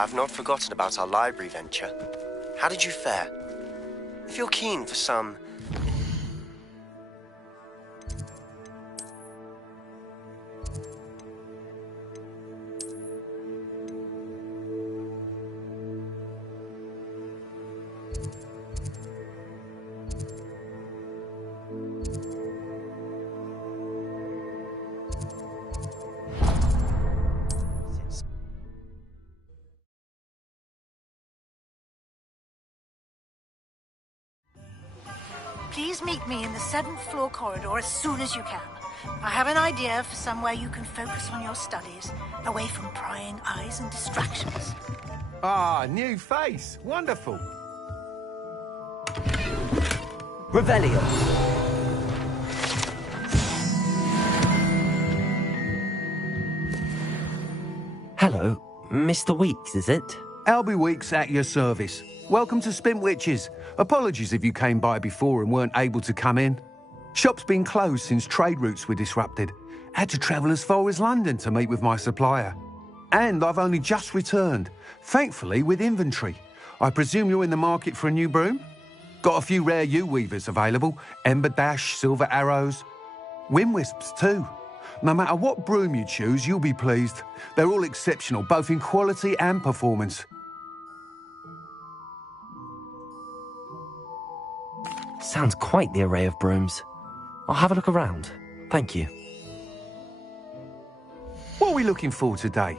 I've not forgotten about our library venture. How did you fare? If you're keen for some... Please meet me in the 7th floor corridor as soon as you can. I have an idea for somewhere you can focus on your studies, away from prying eyes and distractions. Ah, new face. Wonderful. Revelio. Hello, Mr. Weeks, is it? Albie Weeks at your service. Welcome to Spintwitches. Apologies if you came by before and weren't able to come in. Shop's been closed since trade routes were disrupted. Had to travel as far as London to meet with my supplier. And I've only just returned, thankfully with inventory. I presume you're in the market for a new broom? Got a few rare U-weavers available. Ember Dash, Silver Arrows. Wind Wisps too. No matter what broom you choose, you'll be pleased. They're all exceptional, both in quality and performance. Sounds quite the array of brooms. I'll have a look around. Thank you. What are we looking for today?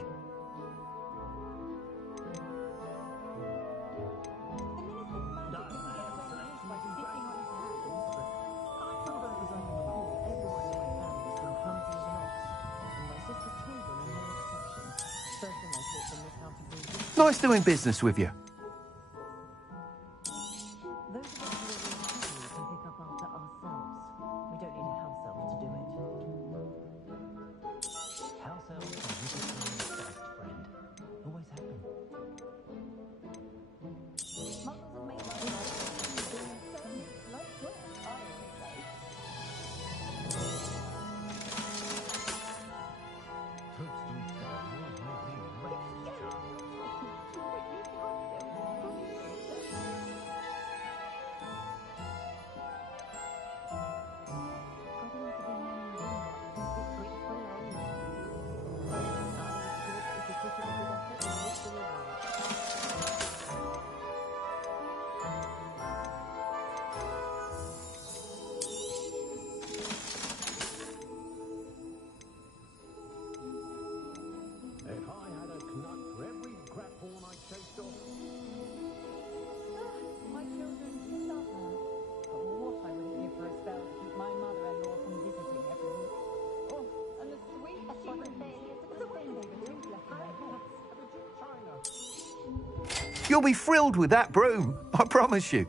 Nice doing business with you. You'll be thrilled with that broom, I promise you.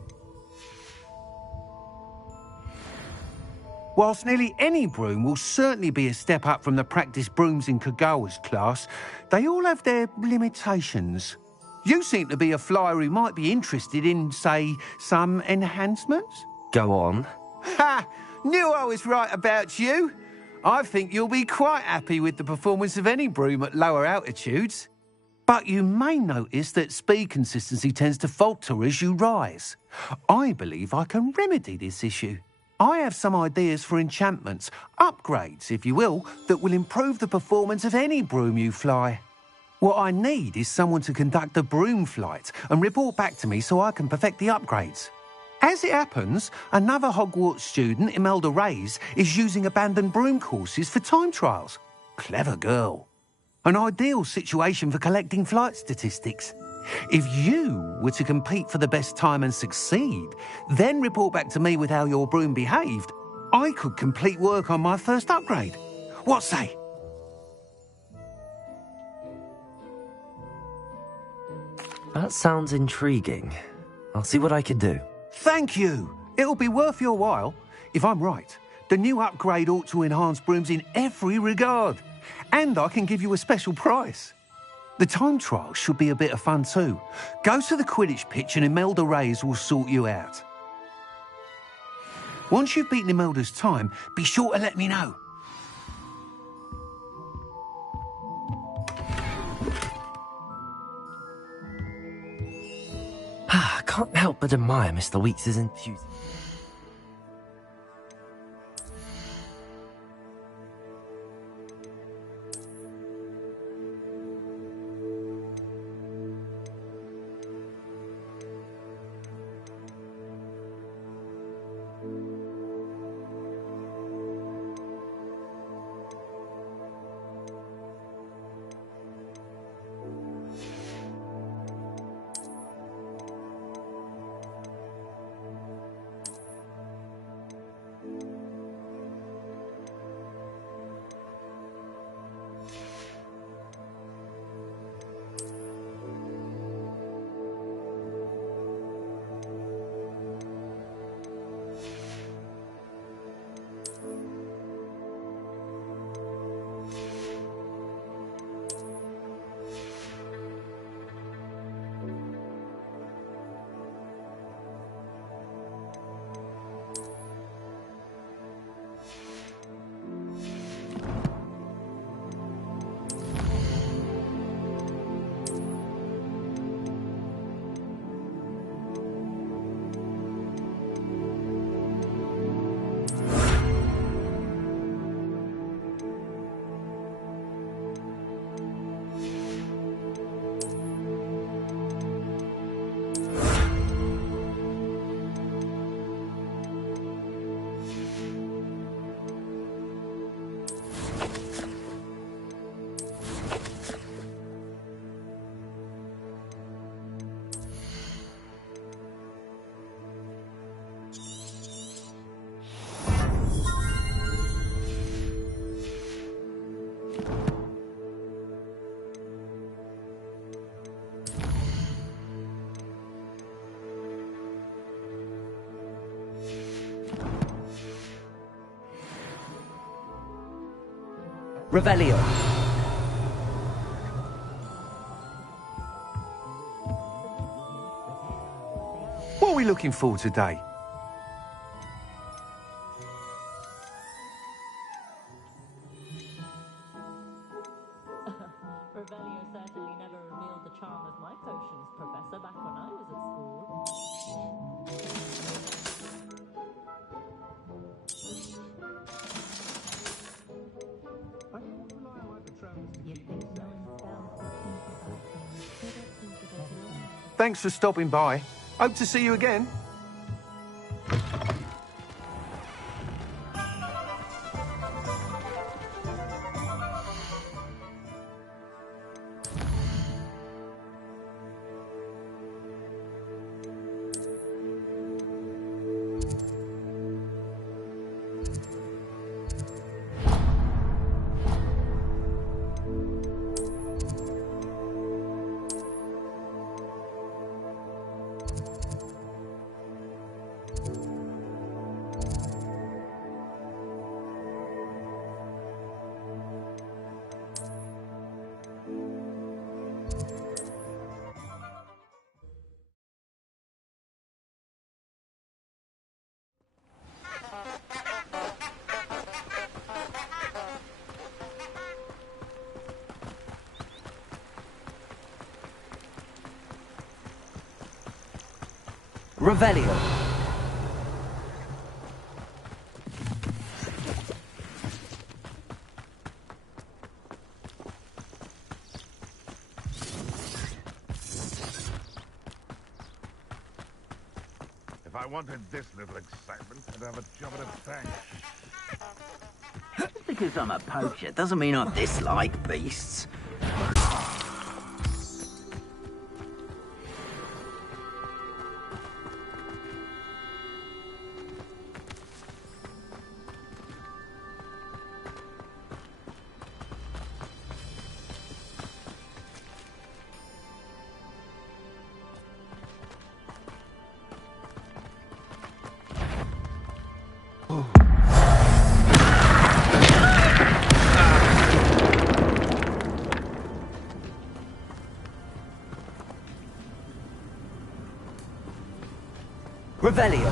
Whilst nearly any broom will certainly be a step up from the practice brooms in Kagawa's class, they all have their limitations. You seem to be a flyer who might be interested in, say, some enhancements? Go on. Ha! Knew I was right about you. I think you'll be quite happy with the performance of any broom at lower altitudes. But you may notice that speed consistency tends to falter as you rise. I believe I can remedy this issue. I have some ideas for enchantments, upgrades, if you will, that will improve the performance of any broom you fly. What I need is someone to conduct a broom flight and report back to me so I can perfect the upgrades. As it happens, another Hogwarts student, Imelda Reyes, is using abandoned broom courses for time trials. Clever girl. An ideal situation for collecting flight statistics. If you were to compete for the best time and succeed, then report back to me with how your broom behaved, I could complete work on my first upgrade. What say? That sounds intriguing. I'll see what I can do. Thank you. It'll be worth your while. If I'm right, the new upgrade ought to enhance brooms in every regard. And I can give you a special price. The time trial should be a bit of fun too. Go to the Quidditch pitch and Imelda Reyes will sort you out. Once you've beaten Imelda's time, be sure to let me know. I can't help but admire Mr. Weeks' enthusiasm. Revelio. What are we looking for today? Revelio certainly never revealed the charm of my potions, Professor, back when I was at school. Thanks for stopping by. Hope to see you again. Revelio. If I wanted this little excitement, I'd have a job at a bank. Just because I'm a poacher doesn't mean I dislike beasts. Revelio.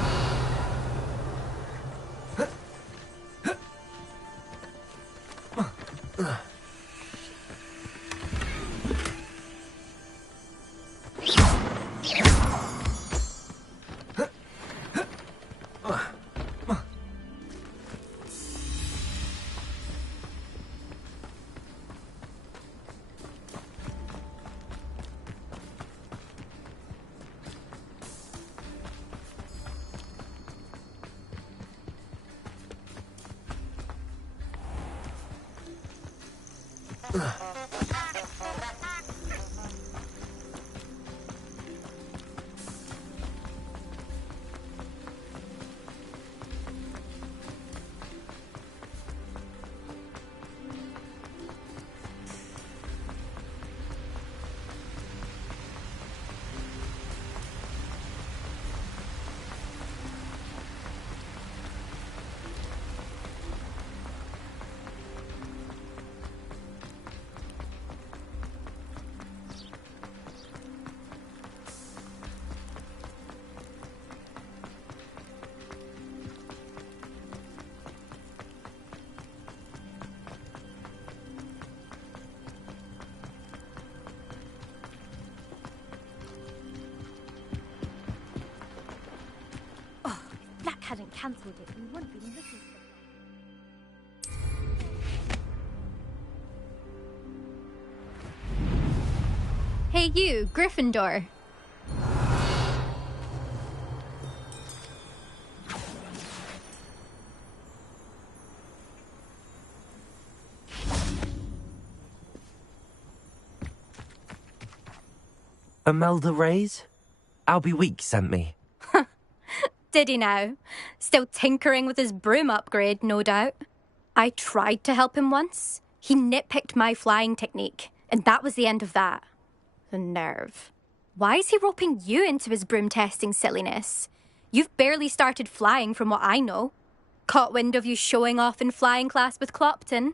Hadn't cancelled it, we wouldn't be looking for. Hey you, Gryffindor. Imelda Reyes? Albie Week sent me. Did he now? Still tinkering with his broom upgrade, no doubt. I tried to help him once. He nitpicked my flying technique, and that was the end of that. The nerve. Why is he roping you into his broom testing silliness? You've barely started flying from what I know. Caught wind of you showing off in flying class with Clopton.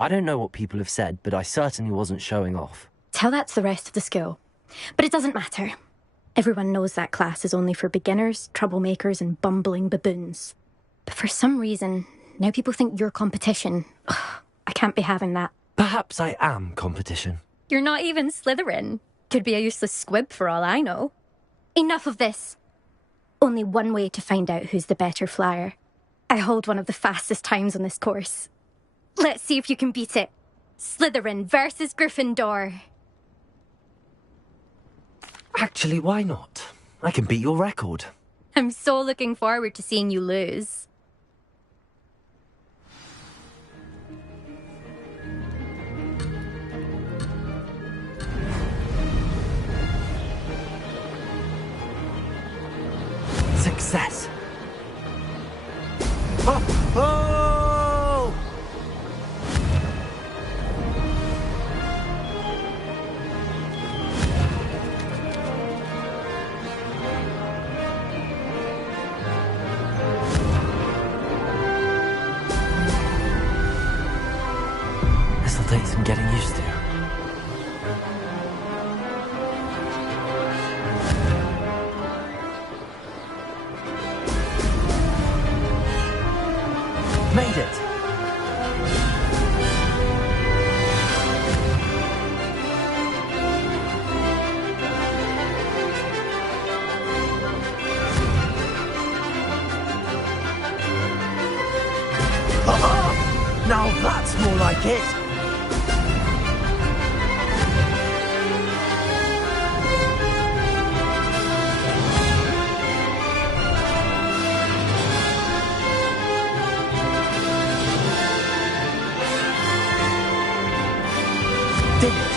I don't know what people have said, but I certainly wasn't showing off. Tell that to the rest of the school. But it doesn't matter. Everyone knows that class is only for beginners, troublemakers, and bumbling baboons. But for some reason, now people think you're competition. Ugh, I can't be having that. Perhaps I am competition. You're not even Slytherin. Could be a useless squib for all I know. Enough of this. Only one way to find out who's the better flyer. I hold one of the fastest times on this course. Let's see if you can beat it. Slytherin versus Gryffindor. Actually, why not? I can beat your record. I'm so looking forward to seeing you lose. Success. Oh! Oh! This'll take some getting used to. Made it! Now that's more like it! Did it!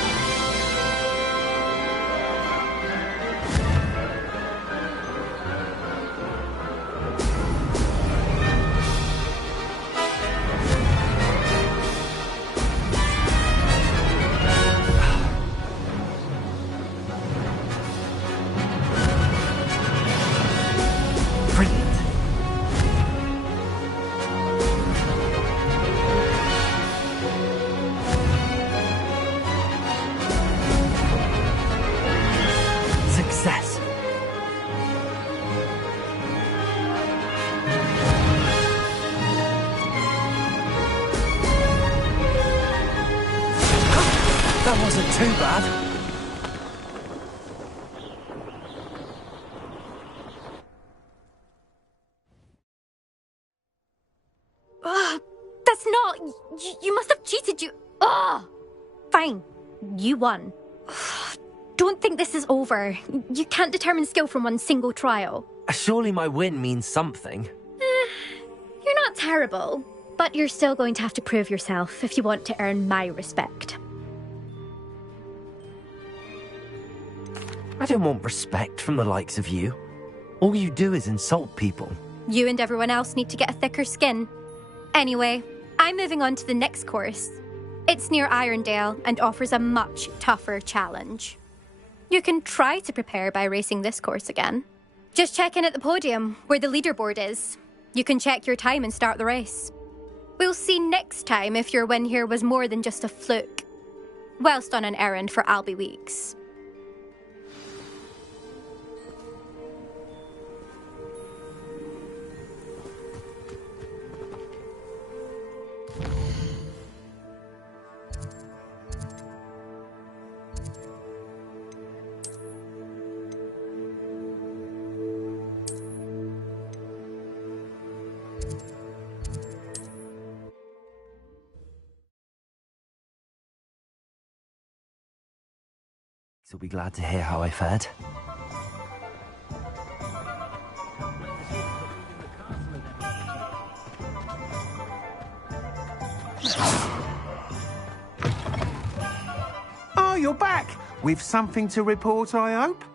Brilliant. Success. That wasn't too bad. That's not... You must have cheated, you... Ugh! Fine. You won. Don't think this is over. You can't determine skill from one single trial. Surely my win means something. You're not terrible. But you're still going to have to prove yourself if you want to earn my respect. I don't want respect from the likes of you. All you do is insult people. You and everyone else need to get a thicker skin. Anyway, I'm moving on to the next course. It's near Irondale and offers a much tougher challenge. You can try to prepare by racing this course again. Just check in at the podium, where the leaderboard is. You can check your time and start the race. We'll see next time if your win here was more than just a fluke. Whilst on an errand for Albie Weeks. You'll be glad to hear how I fared. Oh, you're back! With something to report, I hope?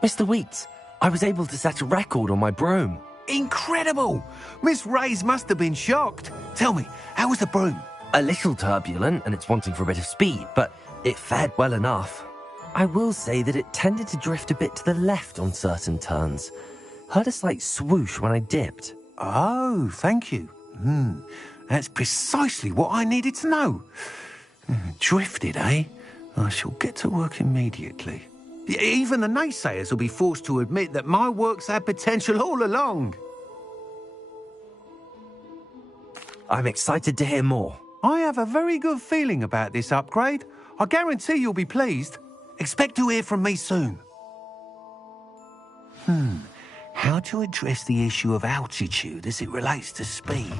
Mr. Wheat, I was able to set a record on my broom. Incredible! Miss Reyes must have been shocked. Tell me, how was the broom? A little turbulent, and it's wanting for a bit of speed, but it fared well enough. I will say that it tended to drift a bit to the left on certain turns. Heard a slight swoosh when I dipped. Oh, thank you. That's precisely what I needed to know. Drifted, eh? I shall get to work immediately. Even the naysayers will be forced to admit that my work's had potential all along. I'm excited to hear more. I have a very good feeling about this upgrade. I guarantee you'll be pleased. Expect to hear from me soon. How to address the issue of altitude as it relates to speed?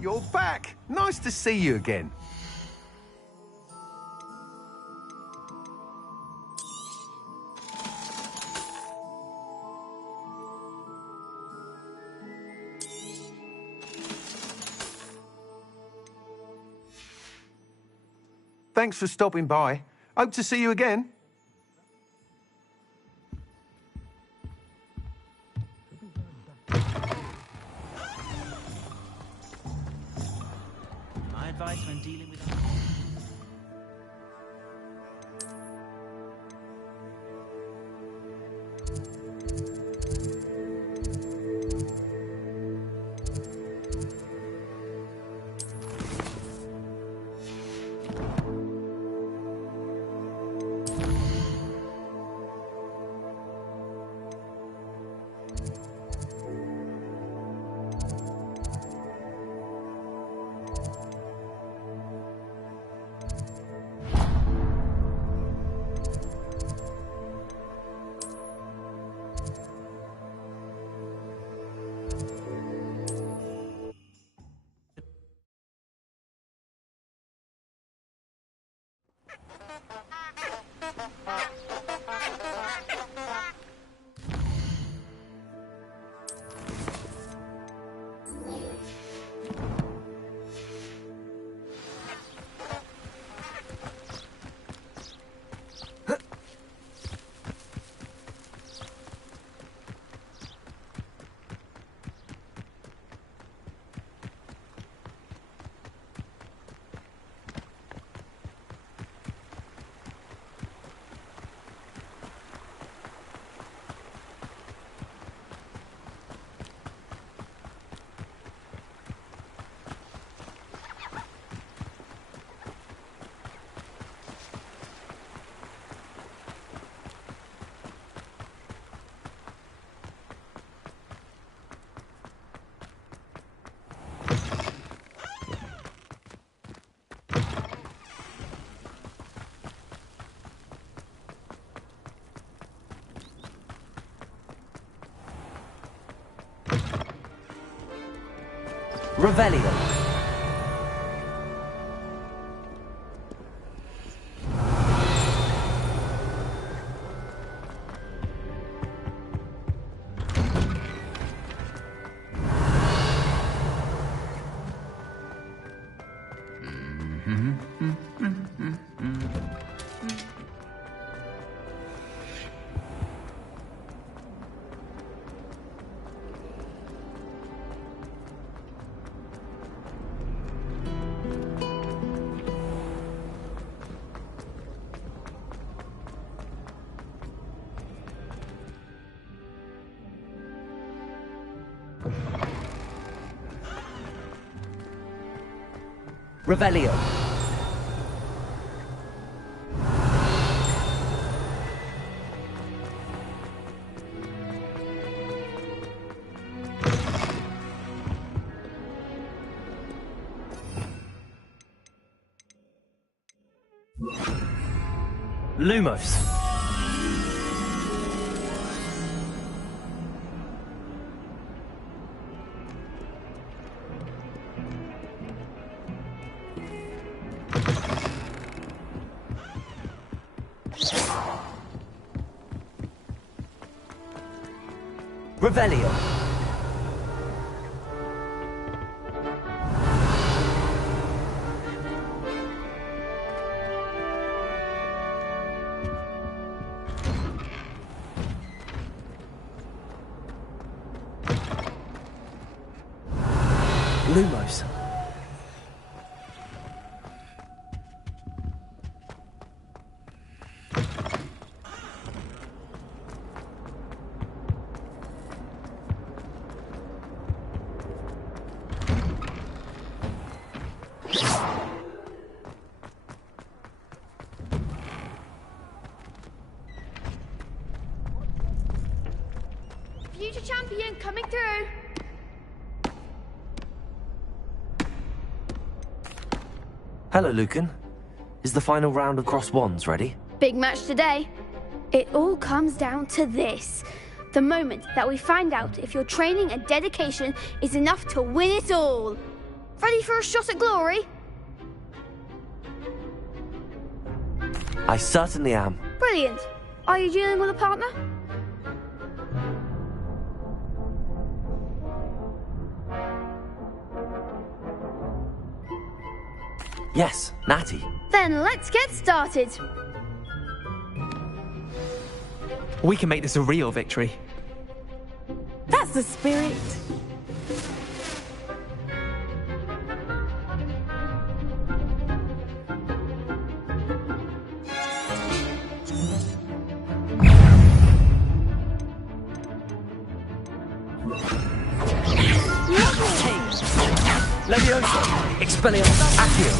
You're back! Nice to see you again. Thanks for stopping by. Hope to see you again. My advice when dealing with... Revelio. Revelio. Lumos. Revelio. Lumos. Future champion coming through. Hello, Lucan. Is the final round of Cross Wands ready? Big match today. It all comes down to this. The moment that we find out if your training and dedication is enough to win it all. Ready for a shot at glory? I certainly am. Brilliant. Are you dealing with a partner? Yes, Natty. Then let's get started. We can make this a real victory. That's the spirit. Leviosa! Expelliarmus! Accio!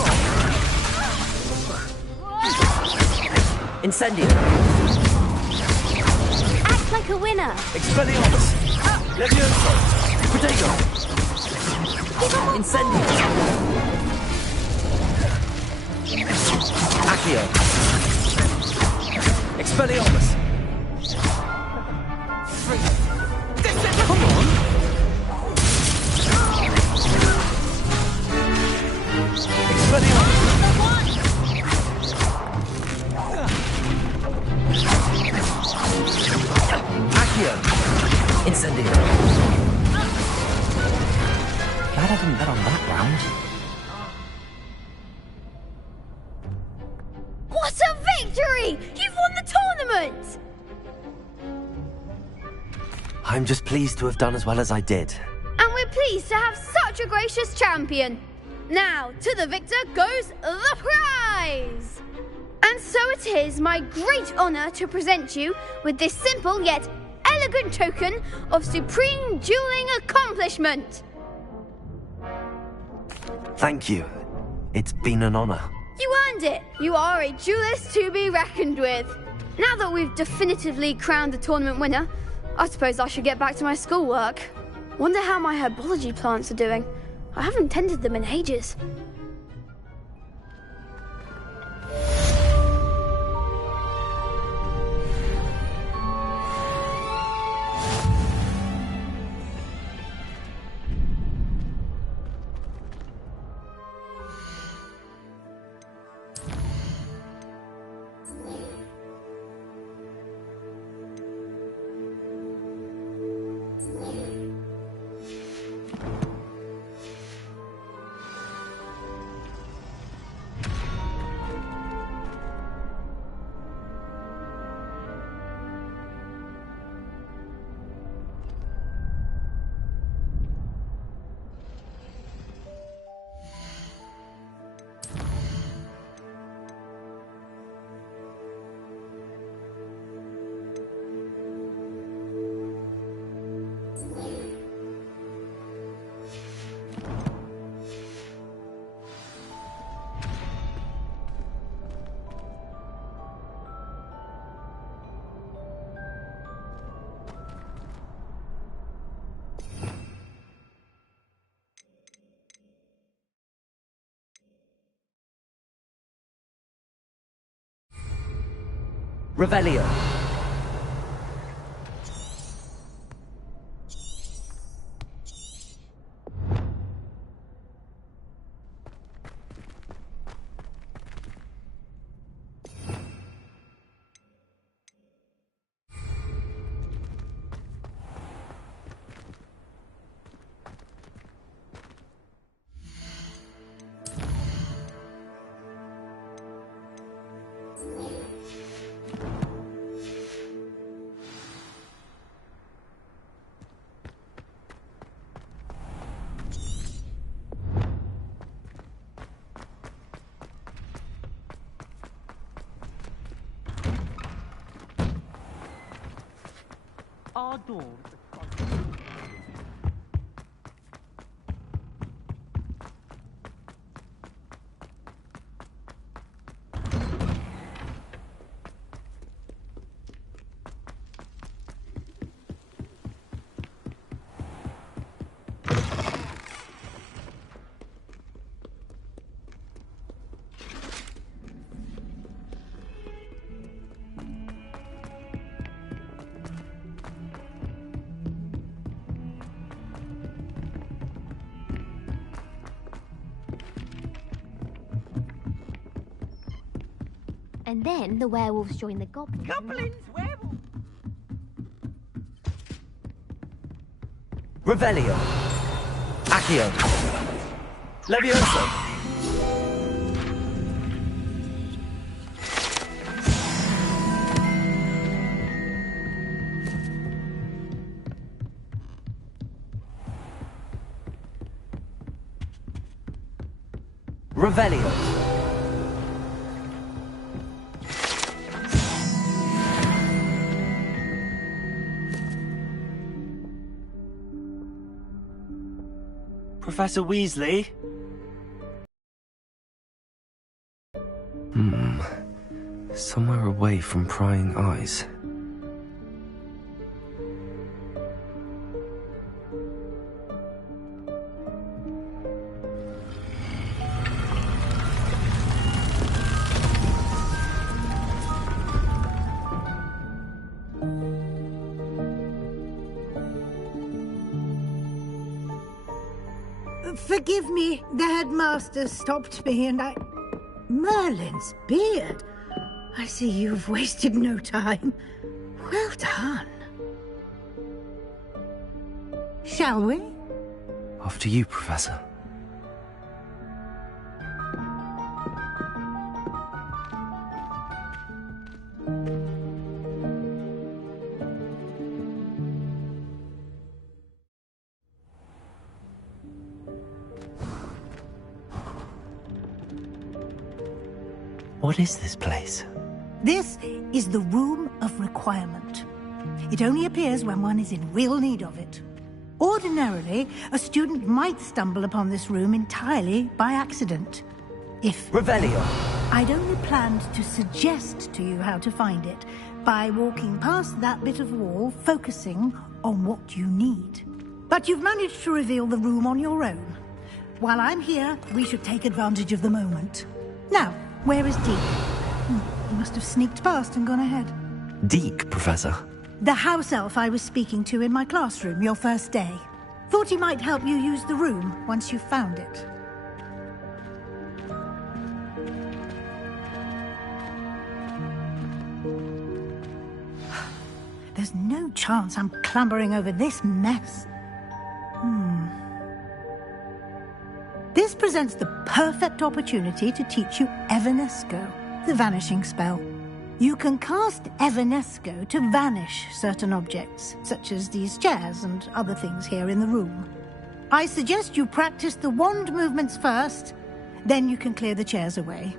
Incendio! Act like a winner. Expelliarmus! Leviosa! Protego! Incendio! Accio! Expelliarmus! Come on! Accio! Incendio! Glad I didn't bet on that round. What a victory! You've won the tournament! I'm just pleased to have done as well as I did. And we're pleased to have such a gracious champion. Now, to the victor goes the prize! And so it is my great honour to present you with this simple yet elegant token of supreme dueling accomplishment. Thank you. It's been an honour. You earned it. You are a duelist to be reckoned with. Now that we've definitively crowned the tournament winner, I suppose I should get back to my schoolwork. Wonder how my herbology plants are doing. I haven't tended them in ages. Revelio. Our door. And then the werewolves join the goblins. Goblins, werewolves. Revelio. Accio. Levioso. Revelio. Professor Weasley? Somewhere away from prying eyes. Forgive me, the headmaster stopped me and I... Merlin's beard. I see you've wasted no time. Well done. Shall we? After you, Professor. What is this place? This is the Room of Requirement. It only appears when one is in real need of it. Ordinarily, a student might stumble upon this room entirely by accident. If... Revelio. I'd only planned to suggest to you how to find it by walking past that bit of wall, focusing on what you need. But you've managed to reveal the room on your own. While I'm here, we should take advantage of the moment. Now, where is Deke? He must have sneaked past and gone ahead. Deke, Professor. The house elf I was speaking to in my classroom your first day. Thought he might help you use the room once you found it. There's no chance I'm clambering over this mess. This presents the perfect opportunity to teach you Evanesco, the vanishing spell. You can cast Evanesco to vanish certain objects, such as these chairs and other things here in the room. I suggest you practice the wand movements first, then you can clear the chairs away.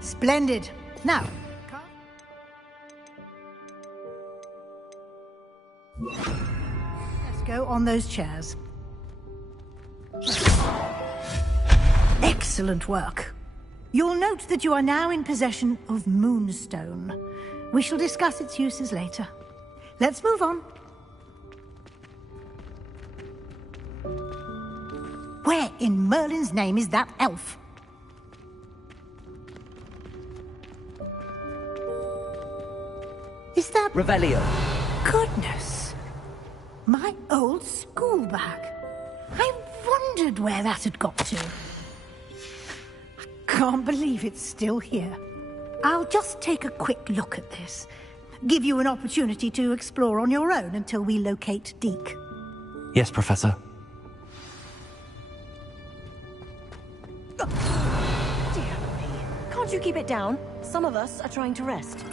Splendid. Now, let's go on those chairs. Excellent work. You'll note that you are now in possession of Moonstone. We shall discuss its uses later. Let's move on. Where in Merlin's name is that elf? Is that... Revelio. Goodness. My old school bag. I wondered where that had got to. I can't believe it's still here. I'll just take a quick look at this. Give you an opportunity to explore on your own until we locate Deke. Yes, Professor. Dear me. Can't you keep it down? Some of us are trying to rest.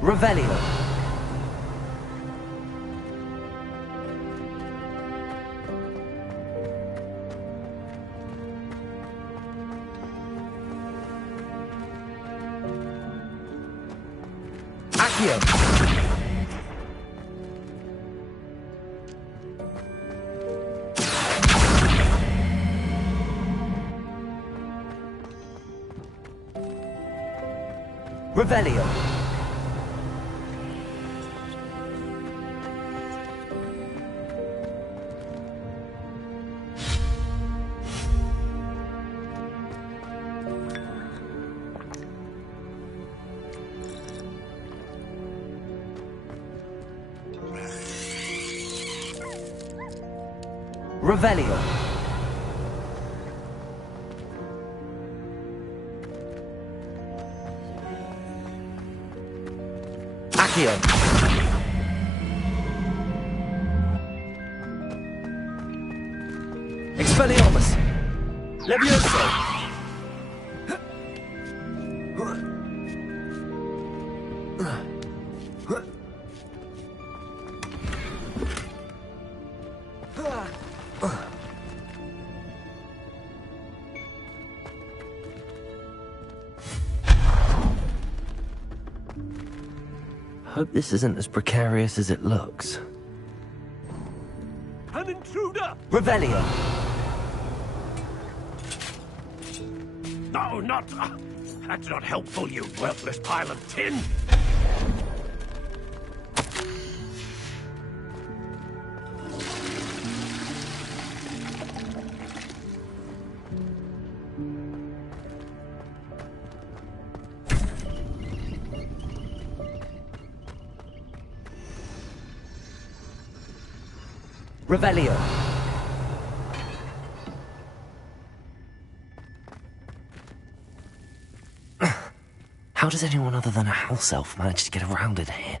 Revelio. Accio. Revelio. Revelio. Accio. Expelliarmus. Levioso. Hope this isn't as precarious as it looks. An intruder! Revelio. No, not... that's not helpful, you worthless pile of tin! Revelio. How does anyone other than a house elf manage to get around in here?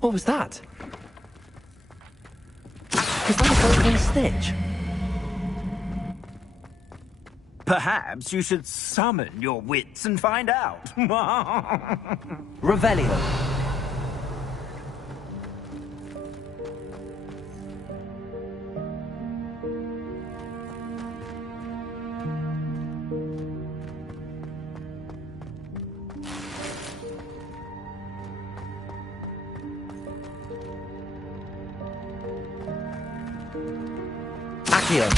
What was that? Is that a golden stitch? Perhaps you should summon your wits and find out. Revelio. Accio.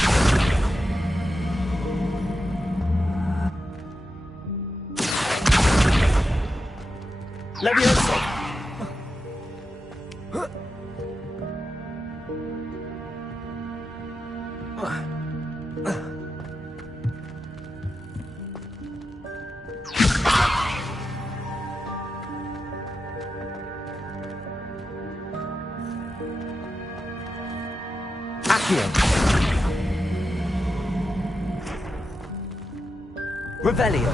Levioso. Accio. Revelio.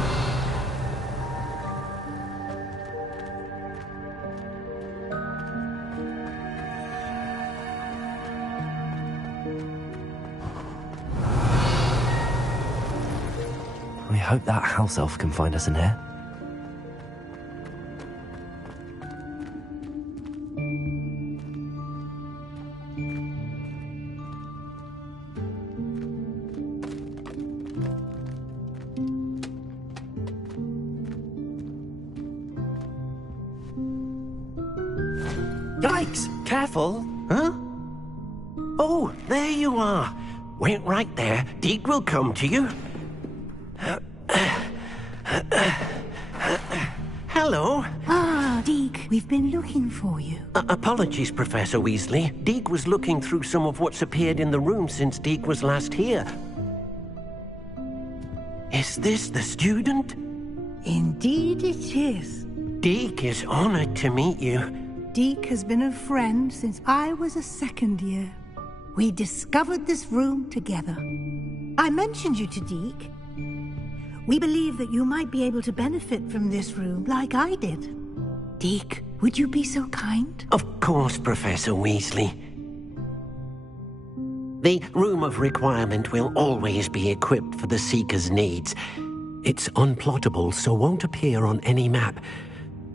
We hope that house elf can find us in here. Yikes! Careful. Huh? Oh, there you are. Wait right there. Deke will come to you. Hello. Ah, Deke, we've been looking for you. Apologies, Professor Weasley. Deke was looking through some of what's appeared in the room since Deke was last here. Is this the student? Indeed it is. Deke is honored to meet you. Deke has been a friend since I was a second year. We discovered this room together. I mentioned you to Deke. We believe that you might be able to benefit from this room like I did. Deke, would you be so kind? Of course, Professor Weasley. The Room of Requirement will always be equipped for the Seeker's needs. It's unplottable, so won't appear on any map.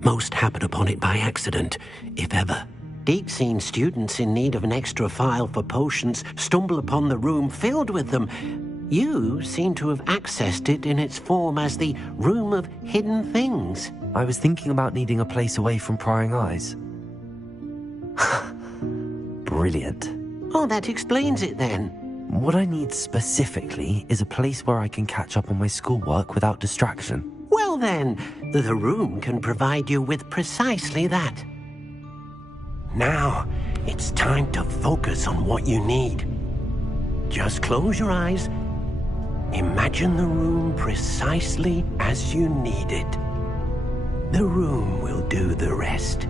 Most happen upon it by accident, if ever. Deke's seen students in need of an extra file for potions stumble upon the room filled with them. You seem to have accessed it in its form as the Room of Hidden Things. I was thinking about needing a place away from prying eyes. Brilliant. Oh, that explains it then. What I need specifically is a place where I can catch up on my schoolwork without distraction. Well then, the room can provide you with precisely that. Now, it's time to focus on what you need. Just close your eyes. Imagine the room precisely as you need it. The room will do the rest.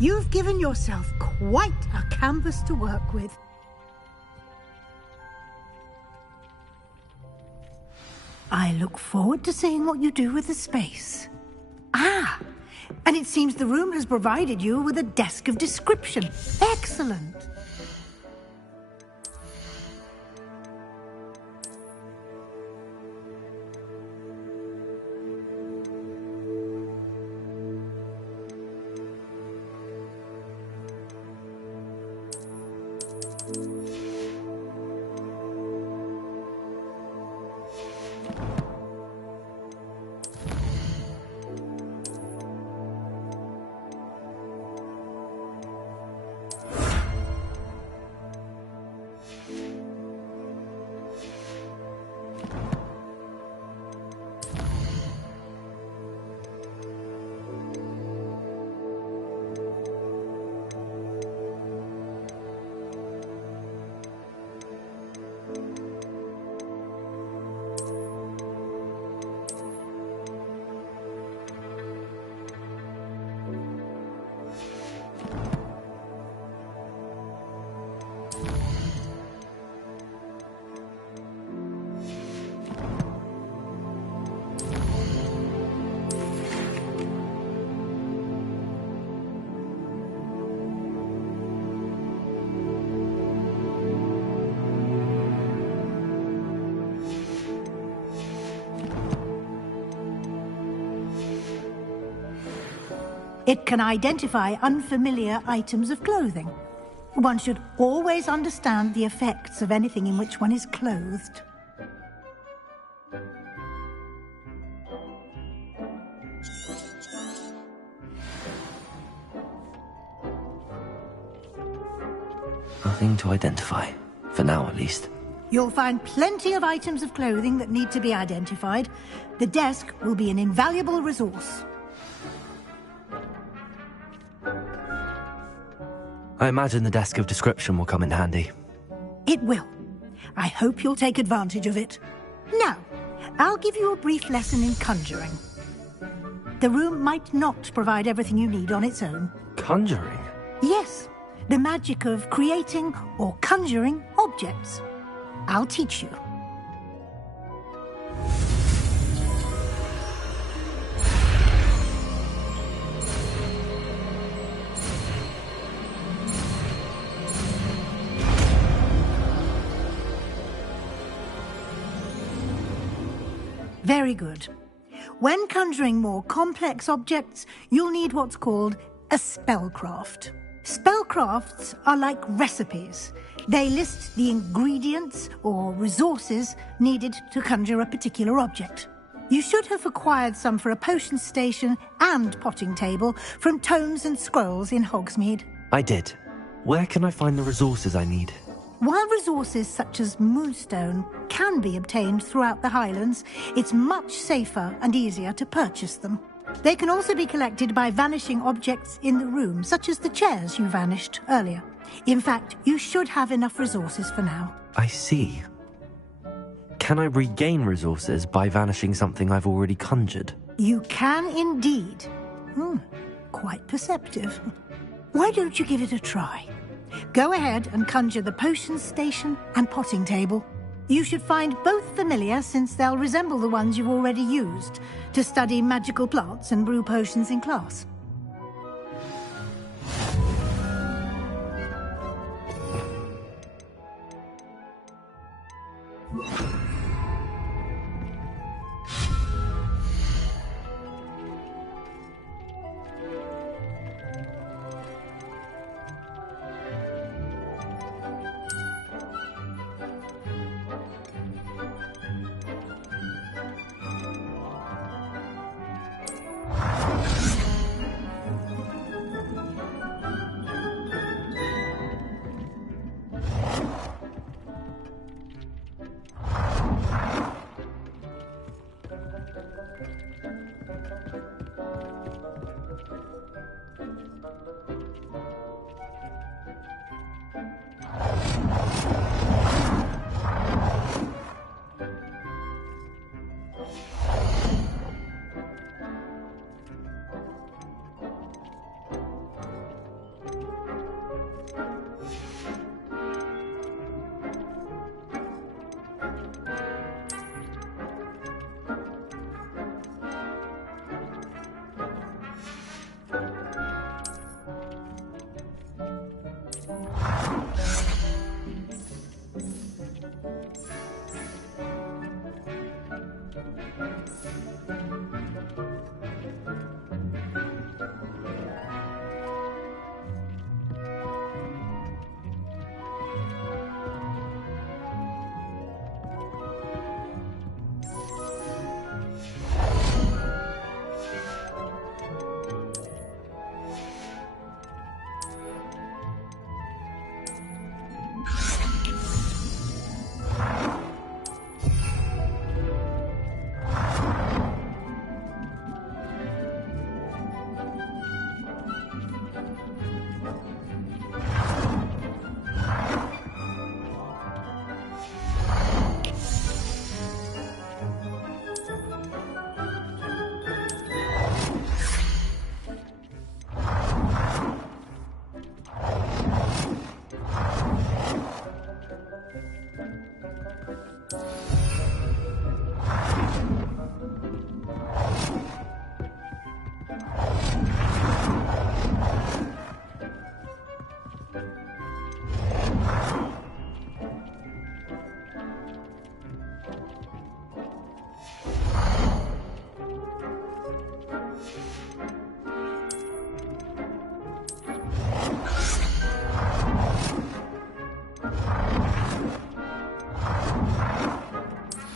You've given yourself quite a canvas to work with. I look forward to seeing what you do with the space. Ah, and it seems the room has provided you with a desk of description. Excellent. It can identify unfamiliar items of clothing. One should always understand the effects of anything in which one is clothed. Nothing to identify, for now at least. You'll find plenty of items of clothing that need to be identified. The desk will be an invaluable resource. I imagine the desk of description will come in handy. It will. I hope you'll take advantage of it. Now, I'll give you a brief lesson in conjuring. The room might not provide everything you need on its own. Conjuring? Yes, the magic of creating or conjuring objects. I'll teach you. Very good. When conjuring more complex objects, you'll need what's called a spellcraft. Spellcrafts are like recipes. They list the ingredients or resources needed to conjure a particular object. You should have acquired some for a potion station and potting table from tomes and scrolls in Hogsmeade. I did. Where can I find the resources I need? While resources such as moonstone can be obtained throughout the Highlands, it's much safer and easier to purchase them. They can also be collected by vanishing objects in the room, such as the chairs you vanished earlier. In fact, you should have enough resources for now. I see. Can I regain resources by vanishing something I've already conjured? You can indeed. Quite perceptive. Why don't you give it a try? Go ahead and conjure the potion station and potting table. You should find both familiar, since they'll resemble the ones you've already used to study magical plants and brew potions in class.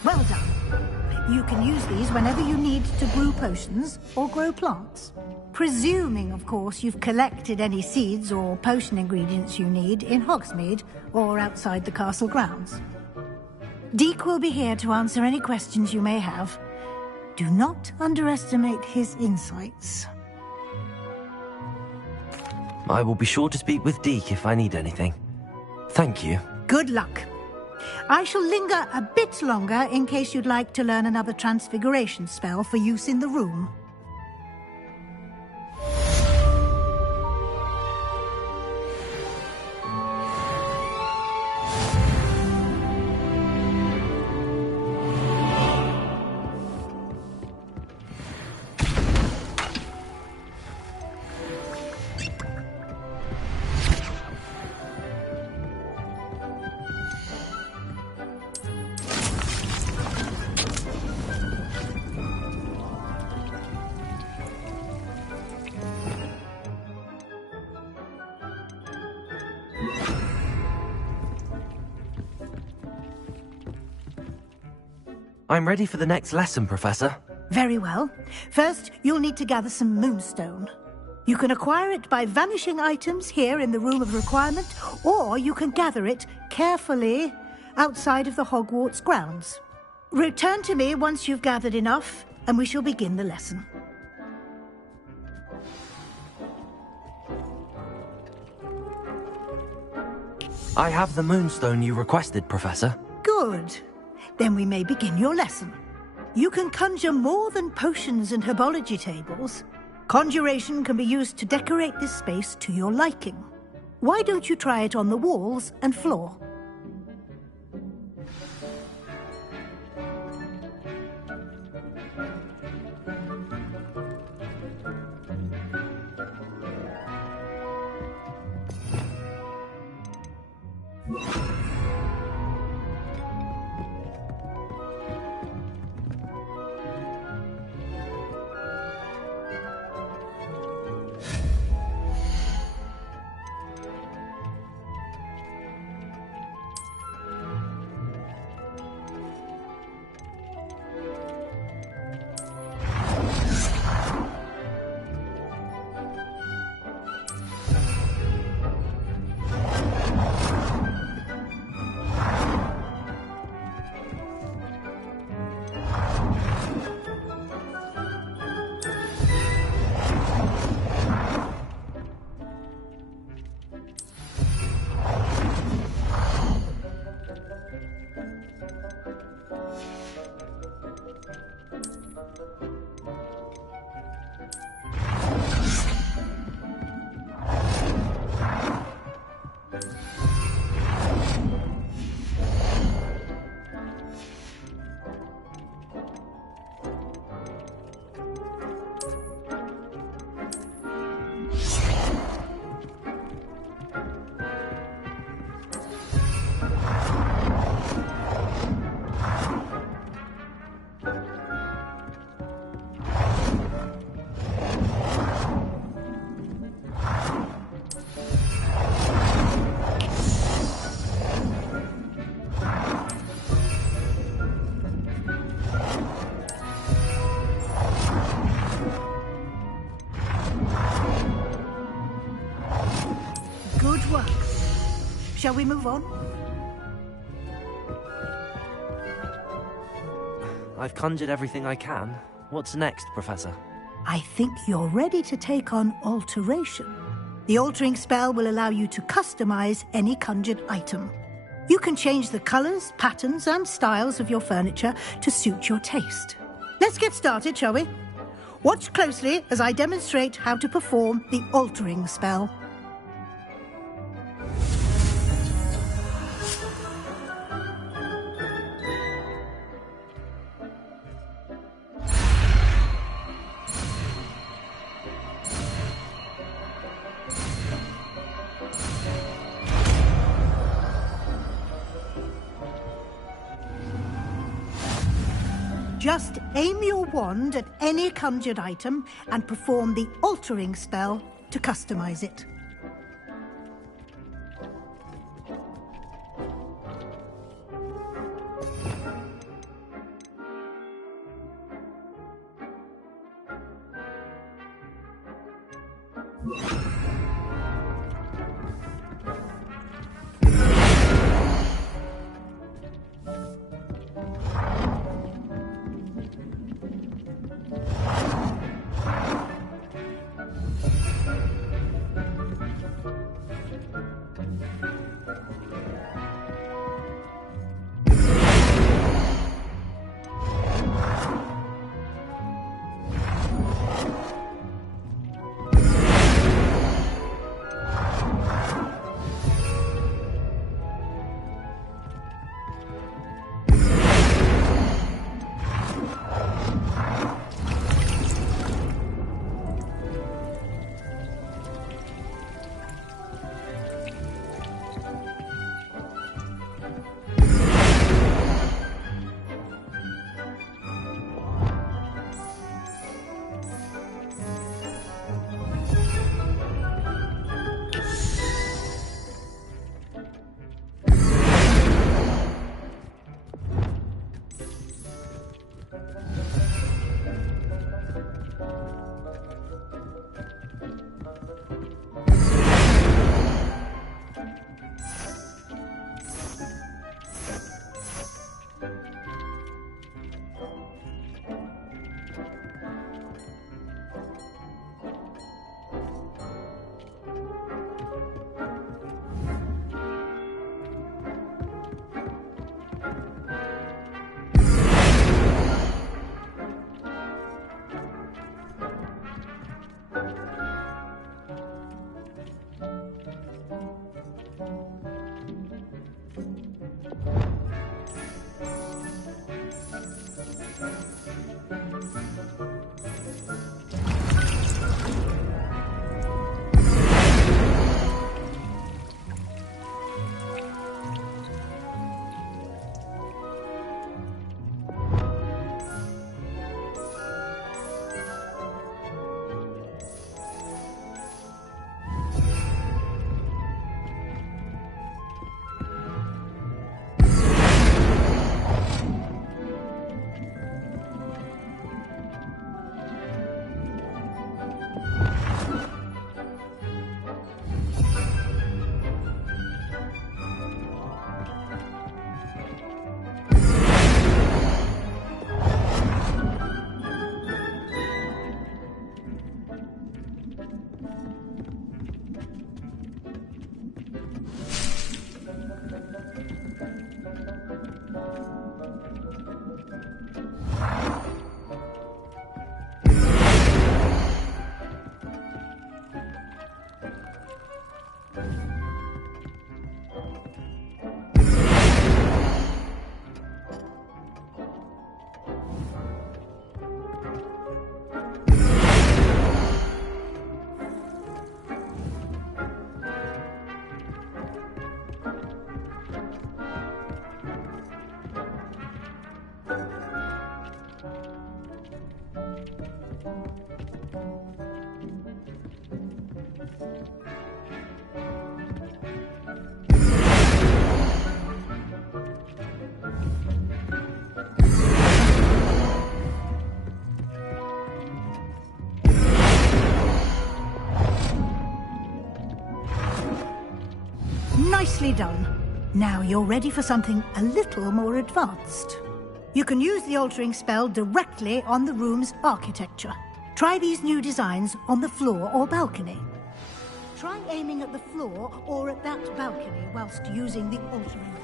Well done. You can use these whenever you need to brew potions or grow plants. Presuming, of course, you've collected any seeds or potion ingredients you need in Hogsmeade or outside the castle grounds. Deek will be here to answer any questions you may have. Do not underestimate his insights. I will be sure to speak with Deek if I need anything. Thank you. Good luck. I shall linger a bit longer in case you'd like to learn another transfiguration spell for use in the room. I'm ready for the next lesson, Professor. Very well. First, you'll need to gather some moonstone. You can acquire it by vanishing items here in the Room of Requirement, or you can gather it carefully outside of the Hogwarts grounds. Return to me once you've gathered enough, and we shall begin the lesson. I have the moonstone you requested, Professor. Good. Then we may begin your lesson. You can conjure more than potions and herbology tables. Conjuration can be used to decorate this space to your liking. Why don't you try it on the walls and floor? Good work. Shall we move on? I've conjured everything I can. What's next, Professor? I think you're ready to take on alteration. The altering spell will allow you to customize any conjured item. You can change the colors, patterns, and styles of your furniture to suit your taste. Let's get started, shall we? Watch closely as I demonstrate how to perform the altering spell. Just aim your wand at any conjured item and perform the altering spell to customize it. Nicely done. Now you're ready for something a little more advanced. You can use the altering spell directly on the room's architecture. Try these new designs on the floor or balcony. Try aiming at the floor or at that balcony whilst using the altering.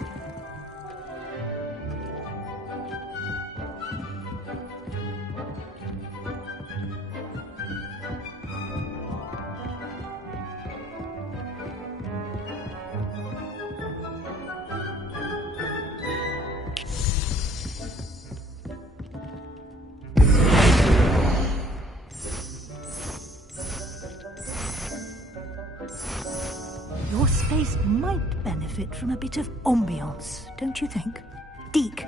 Your space might benefit from a bit of ambiance, don't you think? Deke,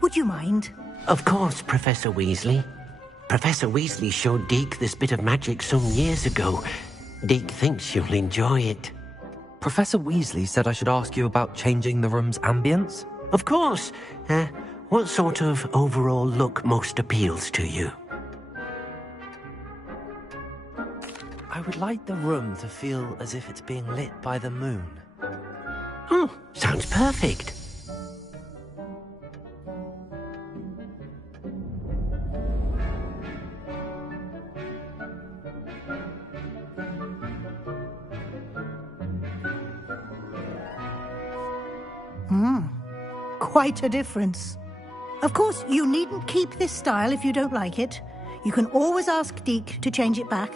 would you mind? Of course, Professor Weasley. Professor Weasley showed Deke this bit of magic some years ago. Deke thinks you'll enjoy it. Professor Weasley said I should ask you about changing the room's ambience? Of course. What sort of overall look most appeals to you? I would like the room to feel as if it's being lit by the moon. Oh, sounds perfect. Quite a difference. Of course, you needn't keep this style if you don't like it. You can always ask Deke to change it back.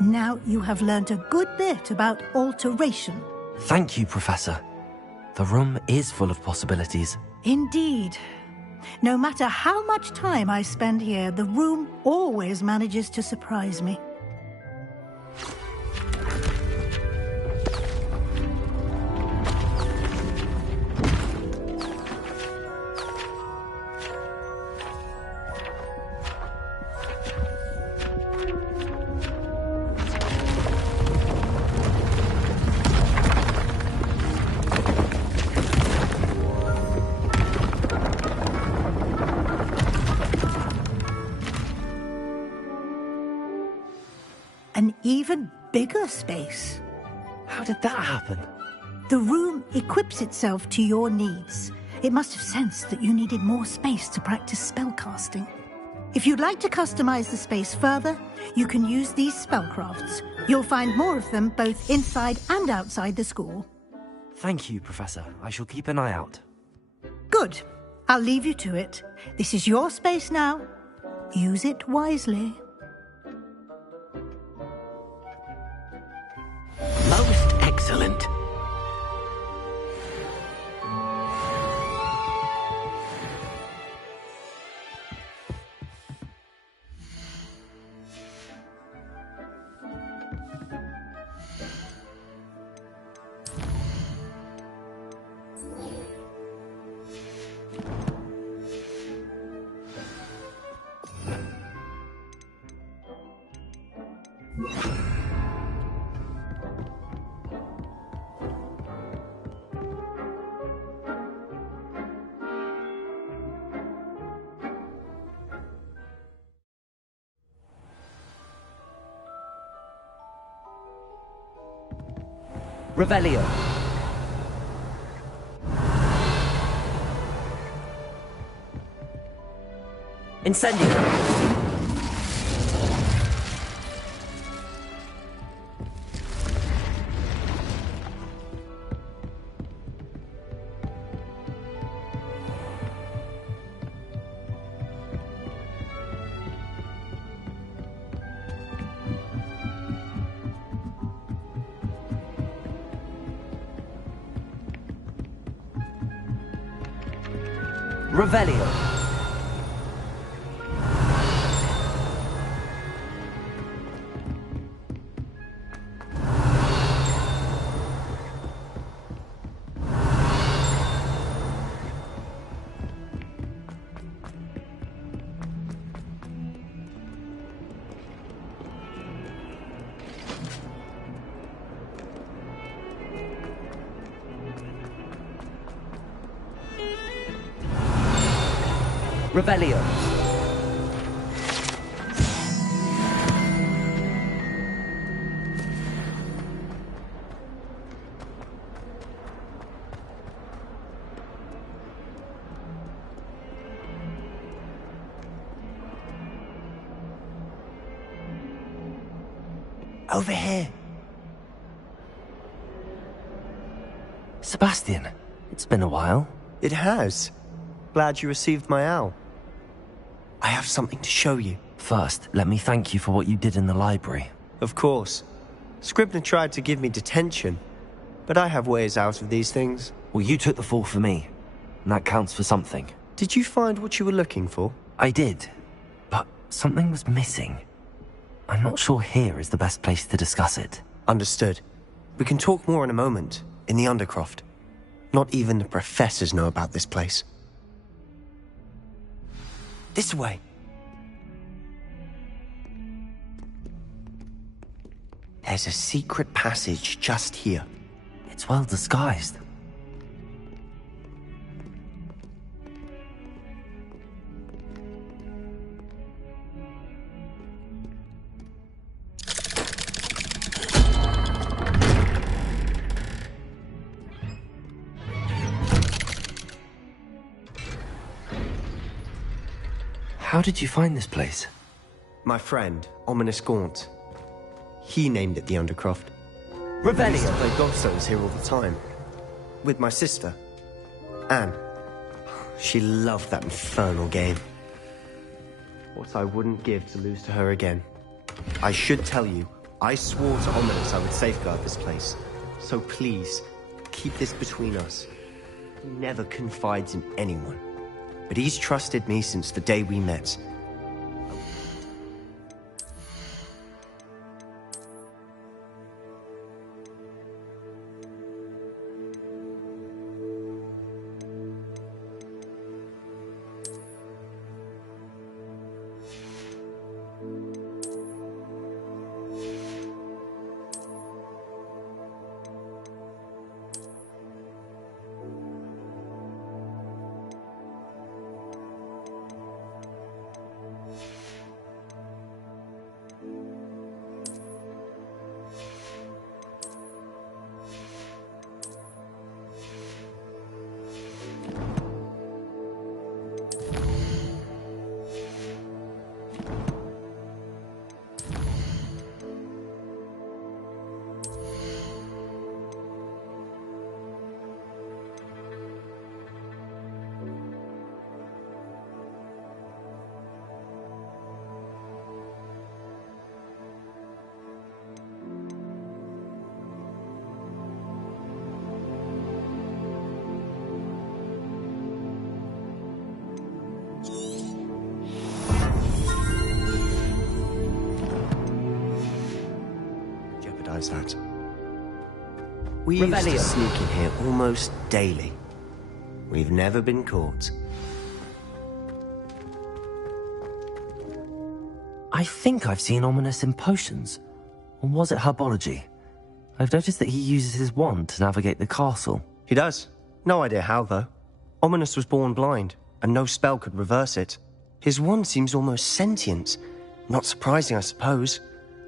Now you have learnt a good bit about alteration. Thank you, Professor. The room is full of possibilities. Indeed. No matter how much time I spend here, the room always manages to surprise me. An even bigger space. How did that happen? The room equips itself to your needs. It must have sensed that you needed more space to practice spellcasting. If you'd like to customize the space further, you can use these spellcrafts. You'll find more of them both inside and outside the school. Thank you, Professor. I shall keep an eye out. Good. I'll leave you to it. This is your space now. Use it wisely. Most excellent. Revelio. Incendio. Revelio. Revelio. Over here. Sebastian, it's been a while. It has. Glad you received my owl. I have something to show you. First, let me thank you for what you did in the library. Of course. Scribner tried to give me detention, but I have ways out of these things. Well, you took the fall for me, and that counts for something. Did you find what you were looking for? I did, but something was missing. I'm not sure here is the best place to discuss it. Understood. We can talk more in a moment, in the Undercroft. Not even the professors know about this place. This way. There's a secret passage just here. It's well disguised. How did you find this place? My friend, Ominous Gaunt. He named it the Undercroft. Revelio! I used to play Godstones here all the time. With my sister, Anne. She loved that infernal game. What I wouldn't give to lose to her again. I should tell you, I swore to Ominous I would safeguard this place. So please, keep this between us. He never confides in anyone. But he's trusted me since the day we met. That. We used to sneak in here almost daily. We've never been caught. I think I've seen Ominous in potions. Or was it herbology? I've noticed that he uses his wand to navigate the castle. He does. No idea how, though. Ominous was born blind, and no spell could reverse it. His wand seems almost sentient. Not surprising, I suppose.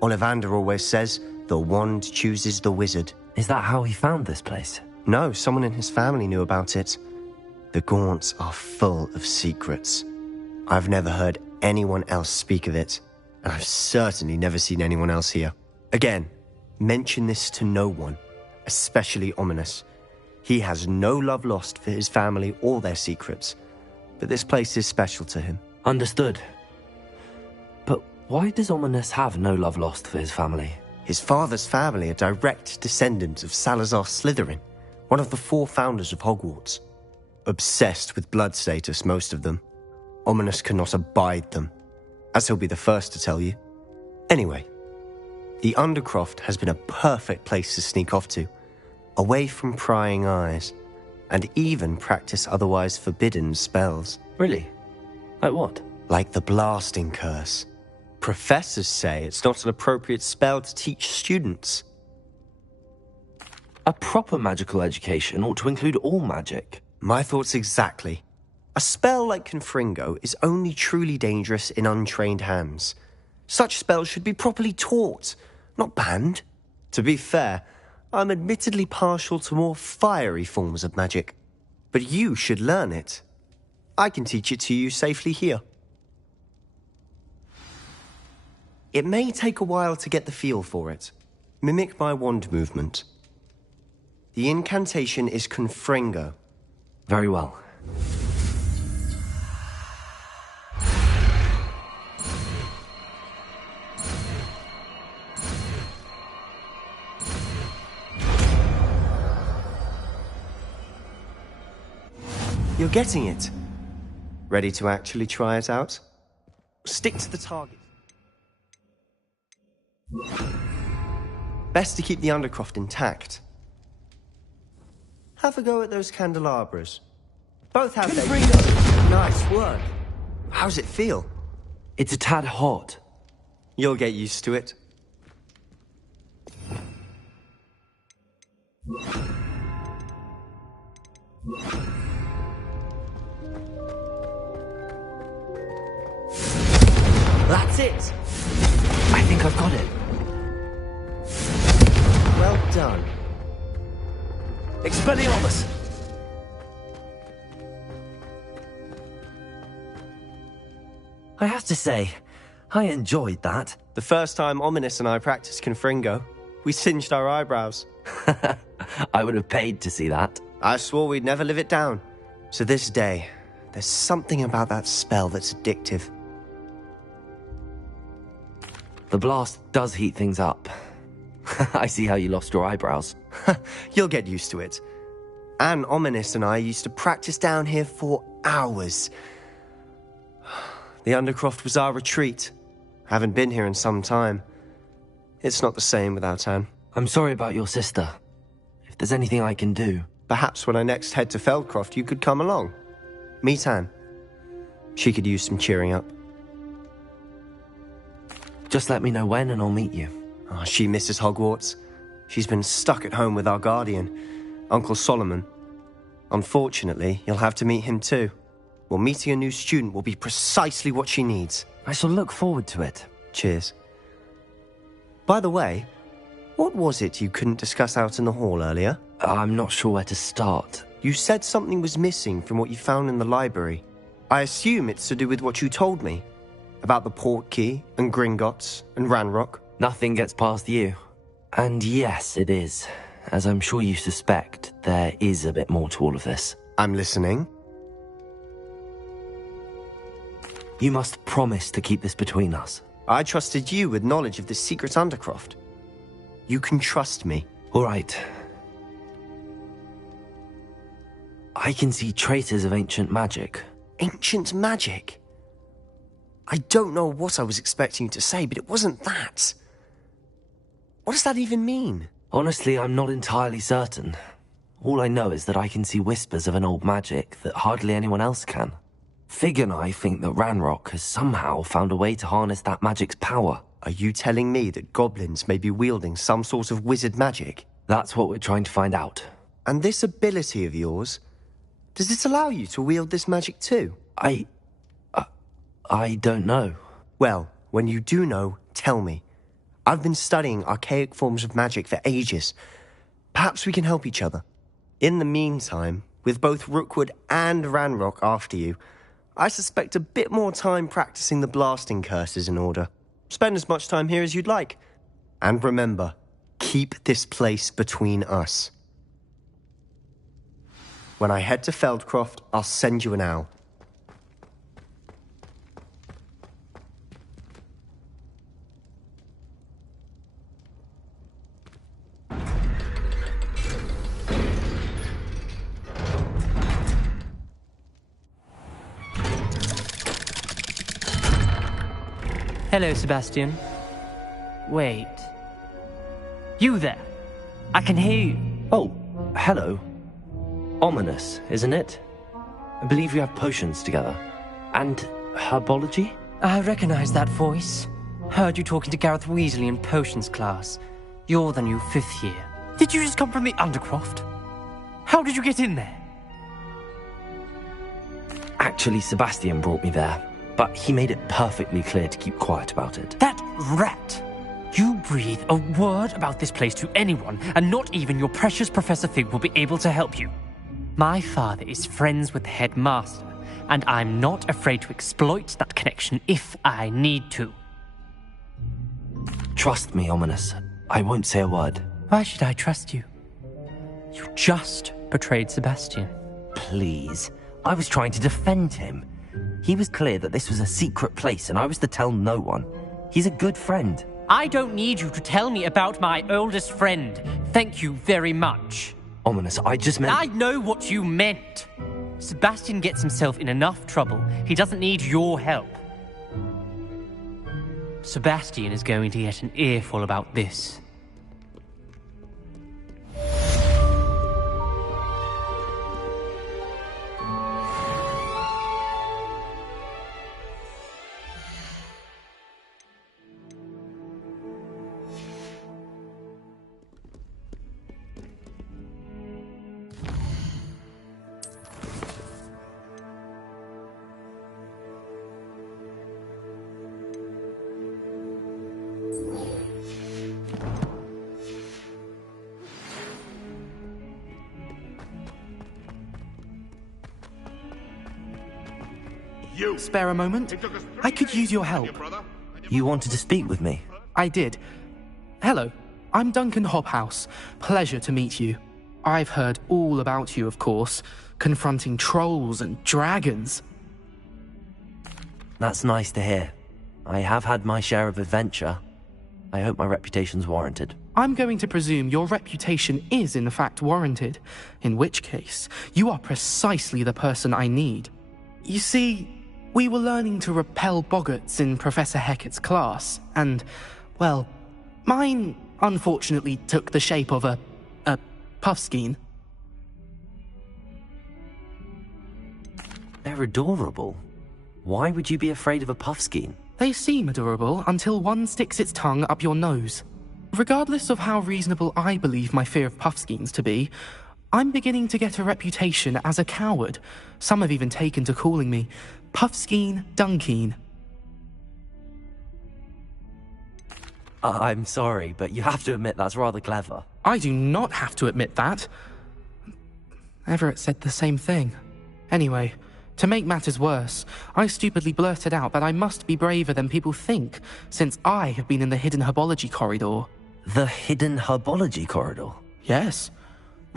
Ollivander always says, the wand chooses the wizard. Is that how he found this place? No, someone in his family knew about it. The Gaunts are full of secrets. I've never heard anyone else speak of it, and I've certainly never seen anyone else here. Again, mention this to no one, especially Ominous. He has no love lost for his family or their secrets, but this place is special to him. Understood. But why does Ominous have no love lost for his family? His father's family are direct descendants of Salazar Slytherin, one of the 4 founders of Hogwarts. Obsessed with blood status, most of them. Ominous cannot abide them, as he'll be the first to tell you. Anyway, the Undercroft has been a perfect place to sneak off to, away from prying eyes, and even practice otherwise forbidden spells. Really? Like what? Like the blasting curse. Professors say it's not an appropriate spell to teach students. A proper magical education ought to include all magic. My thoughts exactly. A spell like Confringo is only truly dangerous in untrained hands. Such spells should be properly taught, not banned. To be fair, I'm admittedly partial to more fiery forms of magic. But you should learn it. I can teach it to you safely here. It may take a while to get the feel for it. Mimic my wand movement. The incantation is Confringo. Very well. You're getting it. Ready to actually try it out? Stick to the target. Best to keep the Undercroft intact. Have a go at those candelabras. Both have their... Nice work. How's it feel? It's a tad hot. You'll get used to it. That's it! I think I've got it. Well done. Expelliarmus! I have to say, I enjoyed that. The first time Ominous and I practiced Confringo, we singed our eyebrows. I would have paid to see that. I swore we'd never live it down. So this day, there's something about that spell that's addictive. The blast does heat things up. I see how you lost your eyebrows. You'll get used to it. Anne, Ominous and I used to practice down here for hours. The Undercroft was our retreat. Haven't been here in some time. It's not the same without Anne. I'm sorry about your sister. If there's anything I can do... Perhaps when I next head to Feldcroft, you could come along. Meet Anne. She could use some cheering up. Just let me know when and I'll meet you. Oh, she misses Hogwarts. She's been stuck at home with our guardian, Uncle Solomon. Unfortunately, you'll have to meet him too. Well, meeting a new student will be precisely what she needs. I shall look forward to it. Cheers. By the way, what was it you couldn't discuss out in the hall earlier? I'm not sure where to start. You said something was missing from what you found in the library. I assume it's to do with what you told me. About the Portkey, and Gringotts, and Ranrock. Nothing gets past you. And yes, it is. As I'm sure you suspect, there is a bit more to all of this. I'm listening. You must promise to keep this between us. I trusted you with knowledge of the secret Undercroft. You can trust me. All right. I can see traces of ancient magic. Ancient magic? I don't know what I was expecting you to say, but it wasn't that. What does that even mean? Honestly, I'm not entirely certain. All I know is that I can see whispers of an old magic that hardly anyone else can. Fig and I think that Ranrock has somehow found a way to harness that magic's power. Are you telling me that goblins may be wielding some sort of wizard magic? That's what we're trying to find out. And this ability of yours, does it allow you to wield this magic too? I don't know. Well, when you do know, tell me. I've been studying archaic forms of magic for ages. Perhaps we can help each other. In the meantime, with both Rookwood and Ranrock after you, I suspect a bit more time practicing the blasting curse is in order. Spend as much time here as you'd like. And remember, keep this place between us. When I head to Feldcroft, I'll send you an owl. Hello, Sebastian. Wait. You there? I can hear you. Oh, hello. Ominous, isn't it? I believe we have potions together. And herbology? I recognize that voice. Heard you talking to Gareth Weasley in potions class. You're the new 5th year. Did you just come from the Undercroft? How did you get in there? Actually, Sebastian brought me there. But he made it perfectly clear to keep quiet about it. That rat! You breathe a word about this place to anyone, and not even your precious Professor Fig will be able to help you. My father is friends with the headmaster, and I'm not afraid to exploit that connection if I need to. Trust me, Ominous. I won't say a word. Why should I trust you? You just betrayed Sebastian. Please. I was trying to defend him. He was clear that this was a secret place and I was to tell no one. He's a good friend. I don't need you to tell me about my oldest friend. Thank you very much. Ominous, I just meant... I know what you meant. Sebastian gets himself in enough trouble. He doesn't need your help. Sebastian is going to get an earful about this. Spare a moment? I could use your help. You wanted to speak with me? I did. Hello, I'm Duncan Hobhouse. Pleasure to meet you. I've heard all about you, of course, confronting trolls and dragons. That's nice to hear. I have had my share of adventure. I hope my reputation's warranted. I'm going to presume your reputation is in fact warranted, in which case, you are precisely the person I need. You see, we were learning to repel boggarts in Professor Hecat's class, and, well, mine unfortunately took the shape of a puffskein. They're adorable. Why would you be afraid of a puffskein? They seem adorable until one sticks its tongue up your nose. Regardless of how reasonable I believe my fear of puffskeins to be, I'm beginning to get a reputation as a coward. Some have even taken to calling me Puffskein Dunkeen. I'm sorry, but you have to admit that's rather clever. I do not have to admit that. Everett said the same thing. Anyway, to make matters worse, I stupidly blurted out that I must be braver than people think, since I have been in the hidden herbology corridor. The hidden herbology corridor? Yes.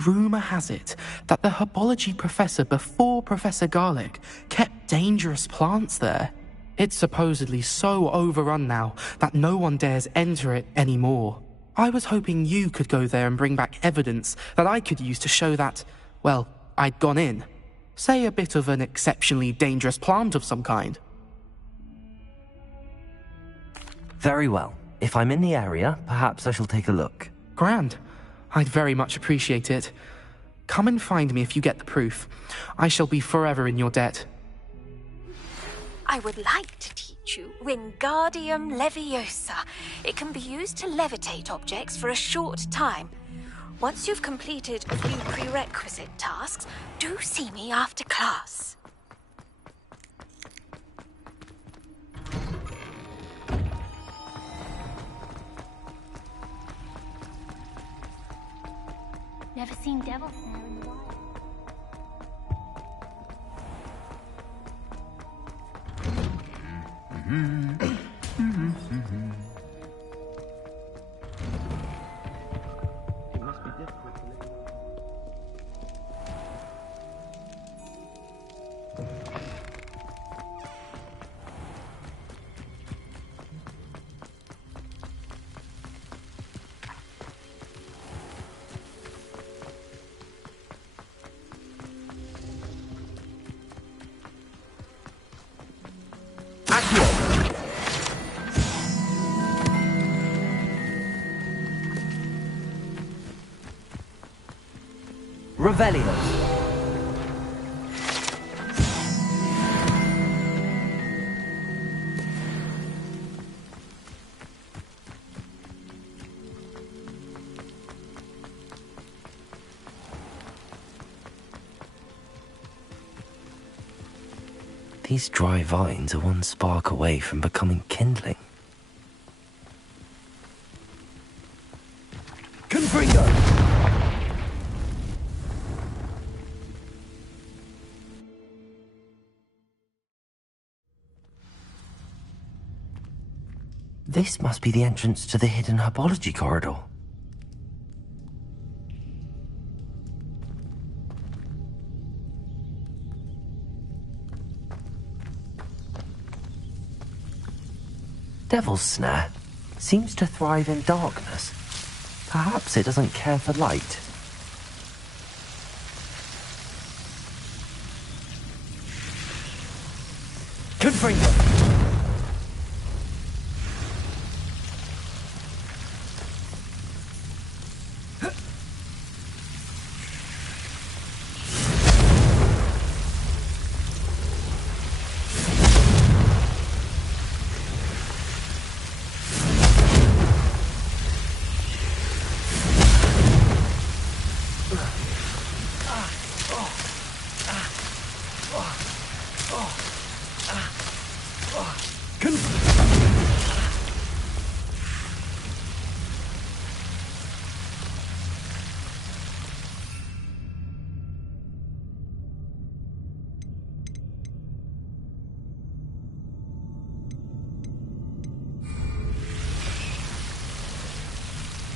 Rumour has it that the herbology professor before Professor Garlic kept dangerous plants there. It's supposedly so overrun now that no one dares enter it anymore. I was hoping you could go there and bring back evidence that I could use to show that, well, I'd gone in. Say a bit of an exceptionally dangerous plant of some kind. Very well. If I'm in the area, perhaps I shall take a look. Grand. I'd very much appreciate it. Come and find me if you get the proof. I shall be forever in your debt. I would like to teach you Wingardium Leviosa. It can be used to levitate objects for a short time. Once you've completed a few prerequisite tasks, do see me after class. Never seen devil snare in the wild. It must be difficult to live. Revelio. These dry vines are one spark away from becoming kindling. Confringo! This must be the entrance to the hidden herbology corridor. Devil's Snare seems to thrive in darkness. Perhaps it doesn't care for light. Confringo!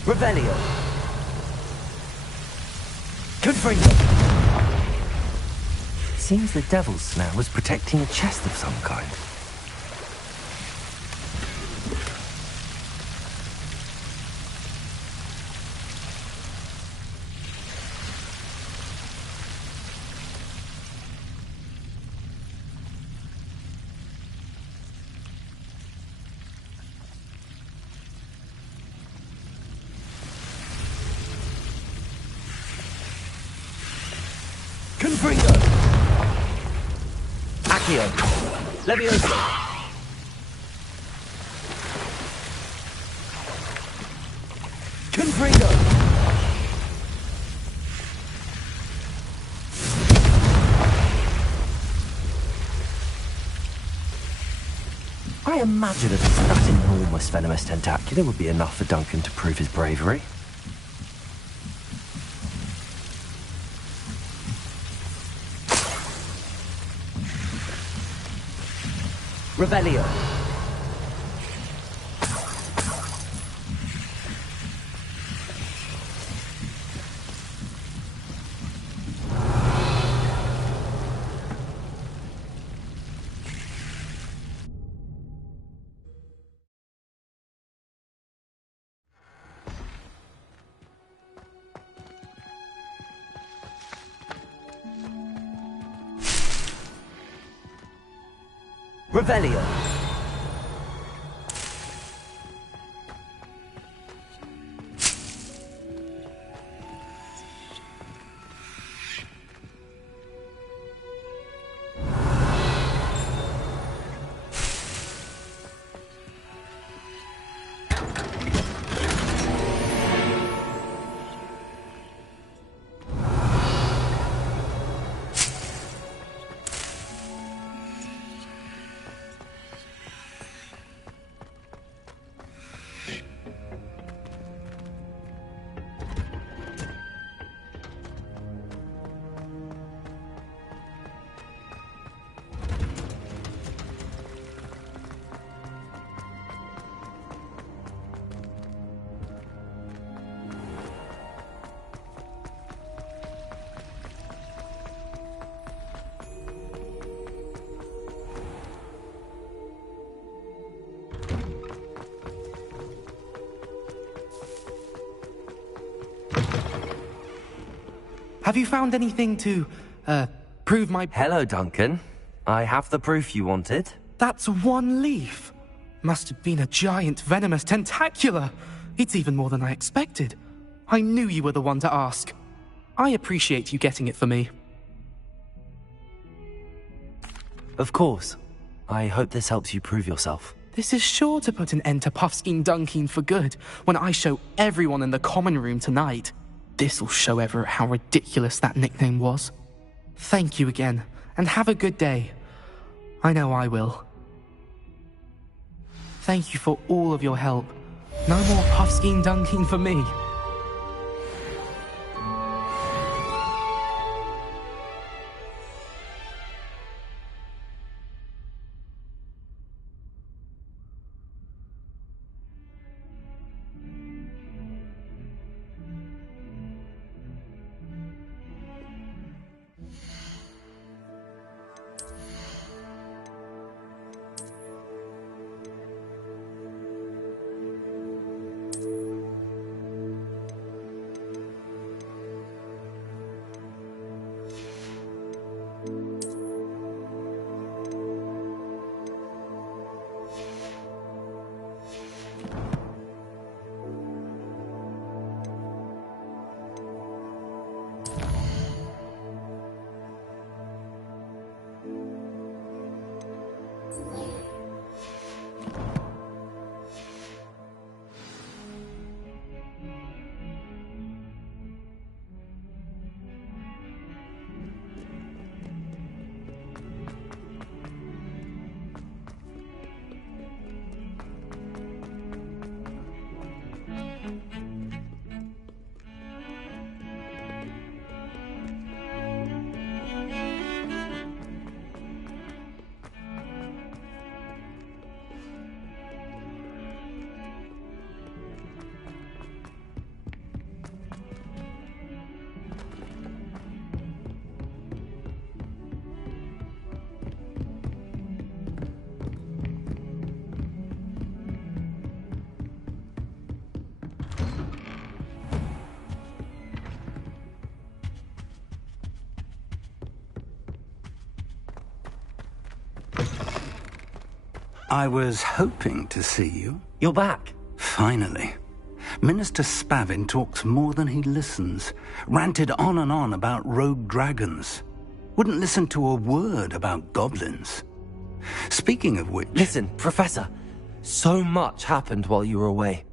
Revelio. Confringo. Seems the Devil's Snare was protecting a chest of some kind. Confringo! Accio! Levioso! Confringo! I imagine that that enormous venomous tentacular would be enough for Duncan to prove his bravery. Revelio. Revelio. Have you found anything to, prove my... Hello, Duncan. I have the proof you wanted. That's one leaf. Must have been a giant venomous tentacula. It's even more than I expected. I knew you were the one to ask. I appreciate you getting it for me. Of course. I hope this helps you prove yourself. This is sure to put an end to Puffskein Dunkeen for good when I show everyone in the common room tonight. This'll show Everett how ridiculous that nickname was. Thank you again, and have a good day. I know I will. Thank you for all of your help. No more Puffskein Dunkeen for me. I was hoping to see you. You're back. Finally. Minister Spavin talks more than he listens. Ranted on and on about rogue dragons. Wouldn't listen to a word about goblins. Speaking of which... Listen, Professor. So much happened while you were away.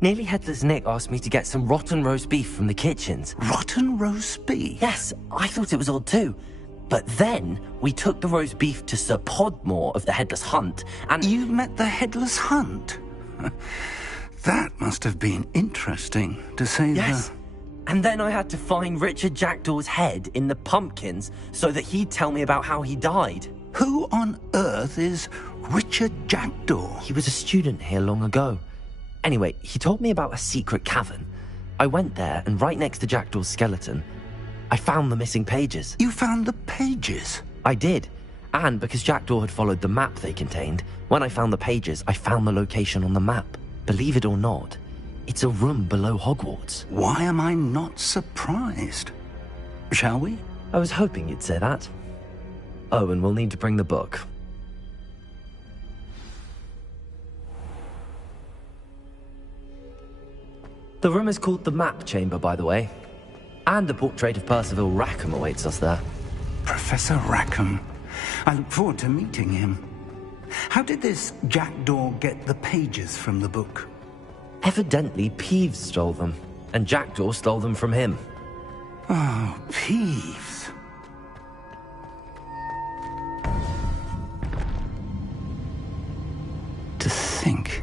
Nearly Headless Nick asked me to get some rotten roast beef from the kitchens. Rotten roast beef? Yes, I thought it was odd too. But then, we took the roast beef to Sir Podmore of the Headless Hunt, and... You met the Headless Hunt? That must have been interesting, to say the... Yes. And then I had to find Richard Jackdaw's head in the pumpkins so that he'd tell me about how he died. Who on earth is Richard Jackdaw? He was a student here long ago. Anyway, he told me about a secret cavern. I went there, and right next to Jackdaw's skeleton, I found the missing pages. You found the pages? I did. And because Jackdaw had followed the map they contained, when I found the pages, I found the location on the map. Believe it or not, it's a room below Hogwarts. Why am I not surprised? Shall we? I was hoping you'd say that. Oh, and we'll need to bring the book. The room is called the Map Chamber, by the way. And a portrait of Percival Rackham awaits us there. Professor Rackham. I look forward to meeting him. How did this Jackdaw get the pages from the book? Evidently, Peeves stole them, and Jackdaw stole them from him. Oh, Peeves. To think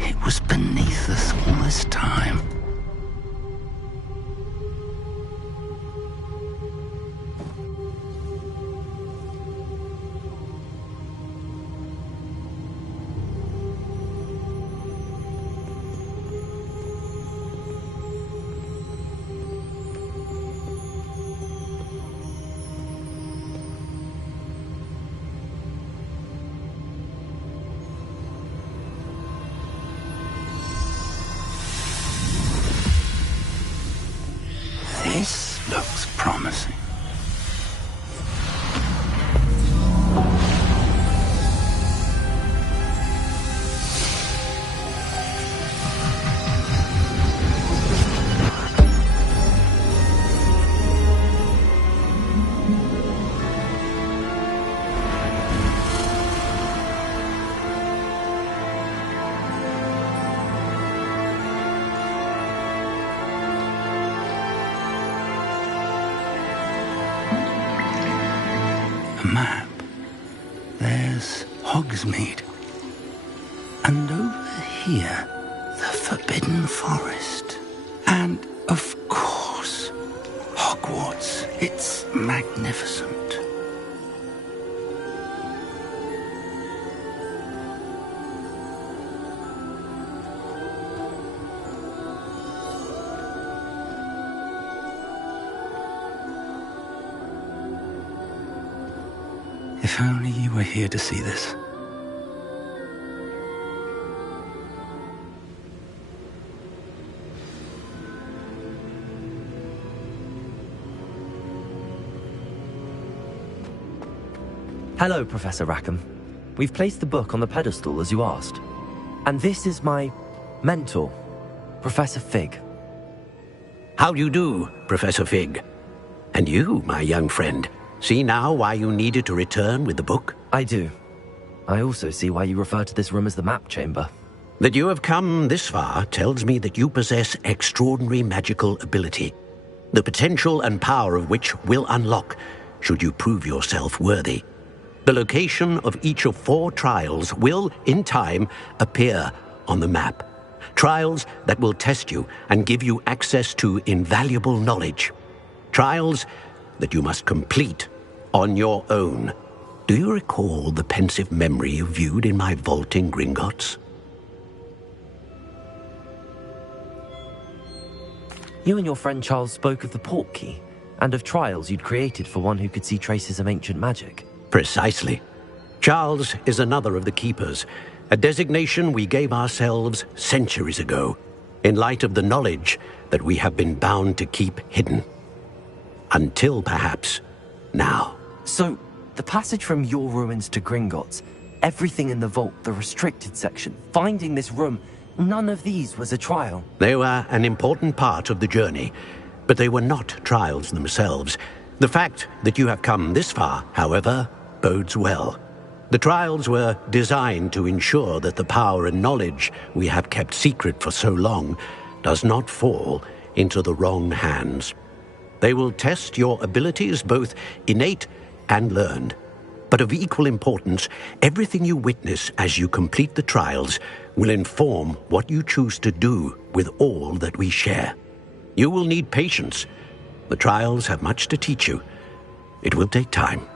it was beneath us all this time. This looks promising. Map. There's Hogsmeade. And over here, the Forbidden Forest. And, of course, Hogwarts. It's magnificent. If only you were here to see this. Hello, Professor Rackham. We've placed the book on the pedestal as you asked. And this is my mentor, Professor Fig. How do you do, Professor Fig? And you, my young friend, see now why you needed to return with the book? I do. I also see why you refer to this room as the map chamber. That you have come this far tells me that you possess extraordinary magical ability, the potential and power of which will unlock should you prove yourself worthy. The location of each of 4 trials will, in time, appear on the map. Trials that will test you and give you access to invaluable knowledge. Trials that you must complete on your own. Do you recall the pensive memory you viewed in my vault in Gringotts? You and your friend Charles spoke of the Portkey, and of trials you'd created for one who could see traces of ancient magic. Precisely. Charles is another of the Keepers, a designation we gave ourselves centuries ago, in light of the knowledge that we have been bound to keep hidden. Until, perhaps, now. So, the passage from your ruins to Gringotts, everything in the vault, the restricted section, finding this room, none of these was a trial. They were an important part of the journey, but they were not trials themselves. The fact that you have come this far, however, bodes well. The trials were designed to ensure that the power and knowledge we have kept secret for so long does not fall into the wrong hands. They will test your abilities, both innate and learned. But of equal importance, everything you witness as you complete the trials will inform what you choose to do with all that we share. You will need patience. The trials have much to teach you. It will take time.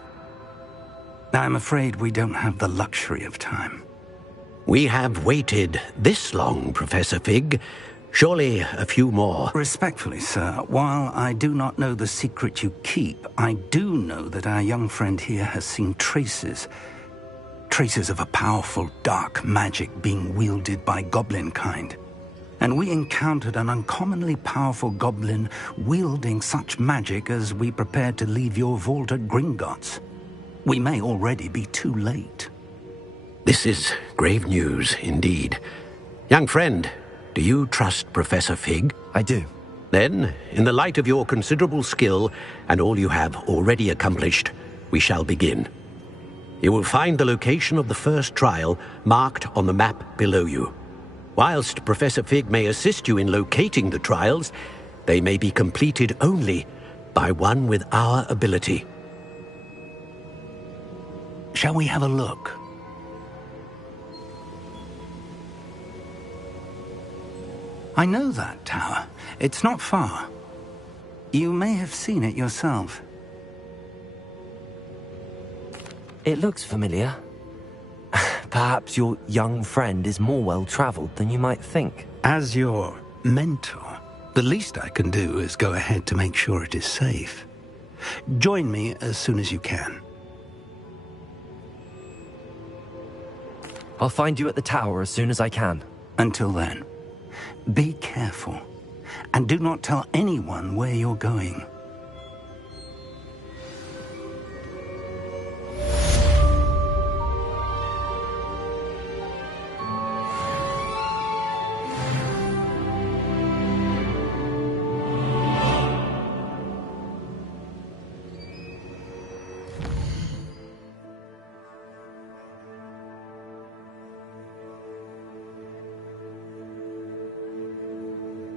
I'm afraid we don't have the luxury of time. We have waited this long, Professor Fig. Surely a few more. Respectfully, sir, while I do not know the secret you keep, I do know that our young friend here has seen traces of a powerful dark magic being wielded by goblin kind. And we encountered an uncommonly powerful goblin wielding such magic as we prepared to leave your vault at Gringotts. We may already be too late. This is grave news indeed. Young friend, do you trust Professor Fig? I do. Then, in the light of your considerable skill and all you have already accomplished, we shall begin. You will find the location of the first trial marked on the map below you. Whilst Professor Fig may assist you in locating the trials, they may be completed only by one with our ability. Shall we have a look? I know that tower. It's not far. You may have seen it yourself. It looks familiar. Perhaps your young friend is more well-traveled than you might think. As your mentor, the least I can do is go ahead to make sure it is safe. Join me as soon as you can. I'll find you at the tower as soon as I can. Until then, be careful, and do not tell anyone where you're going.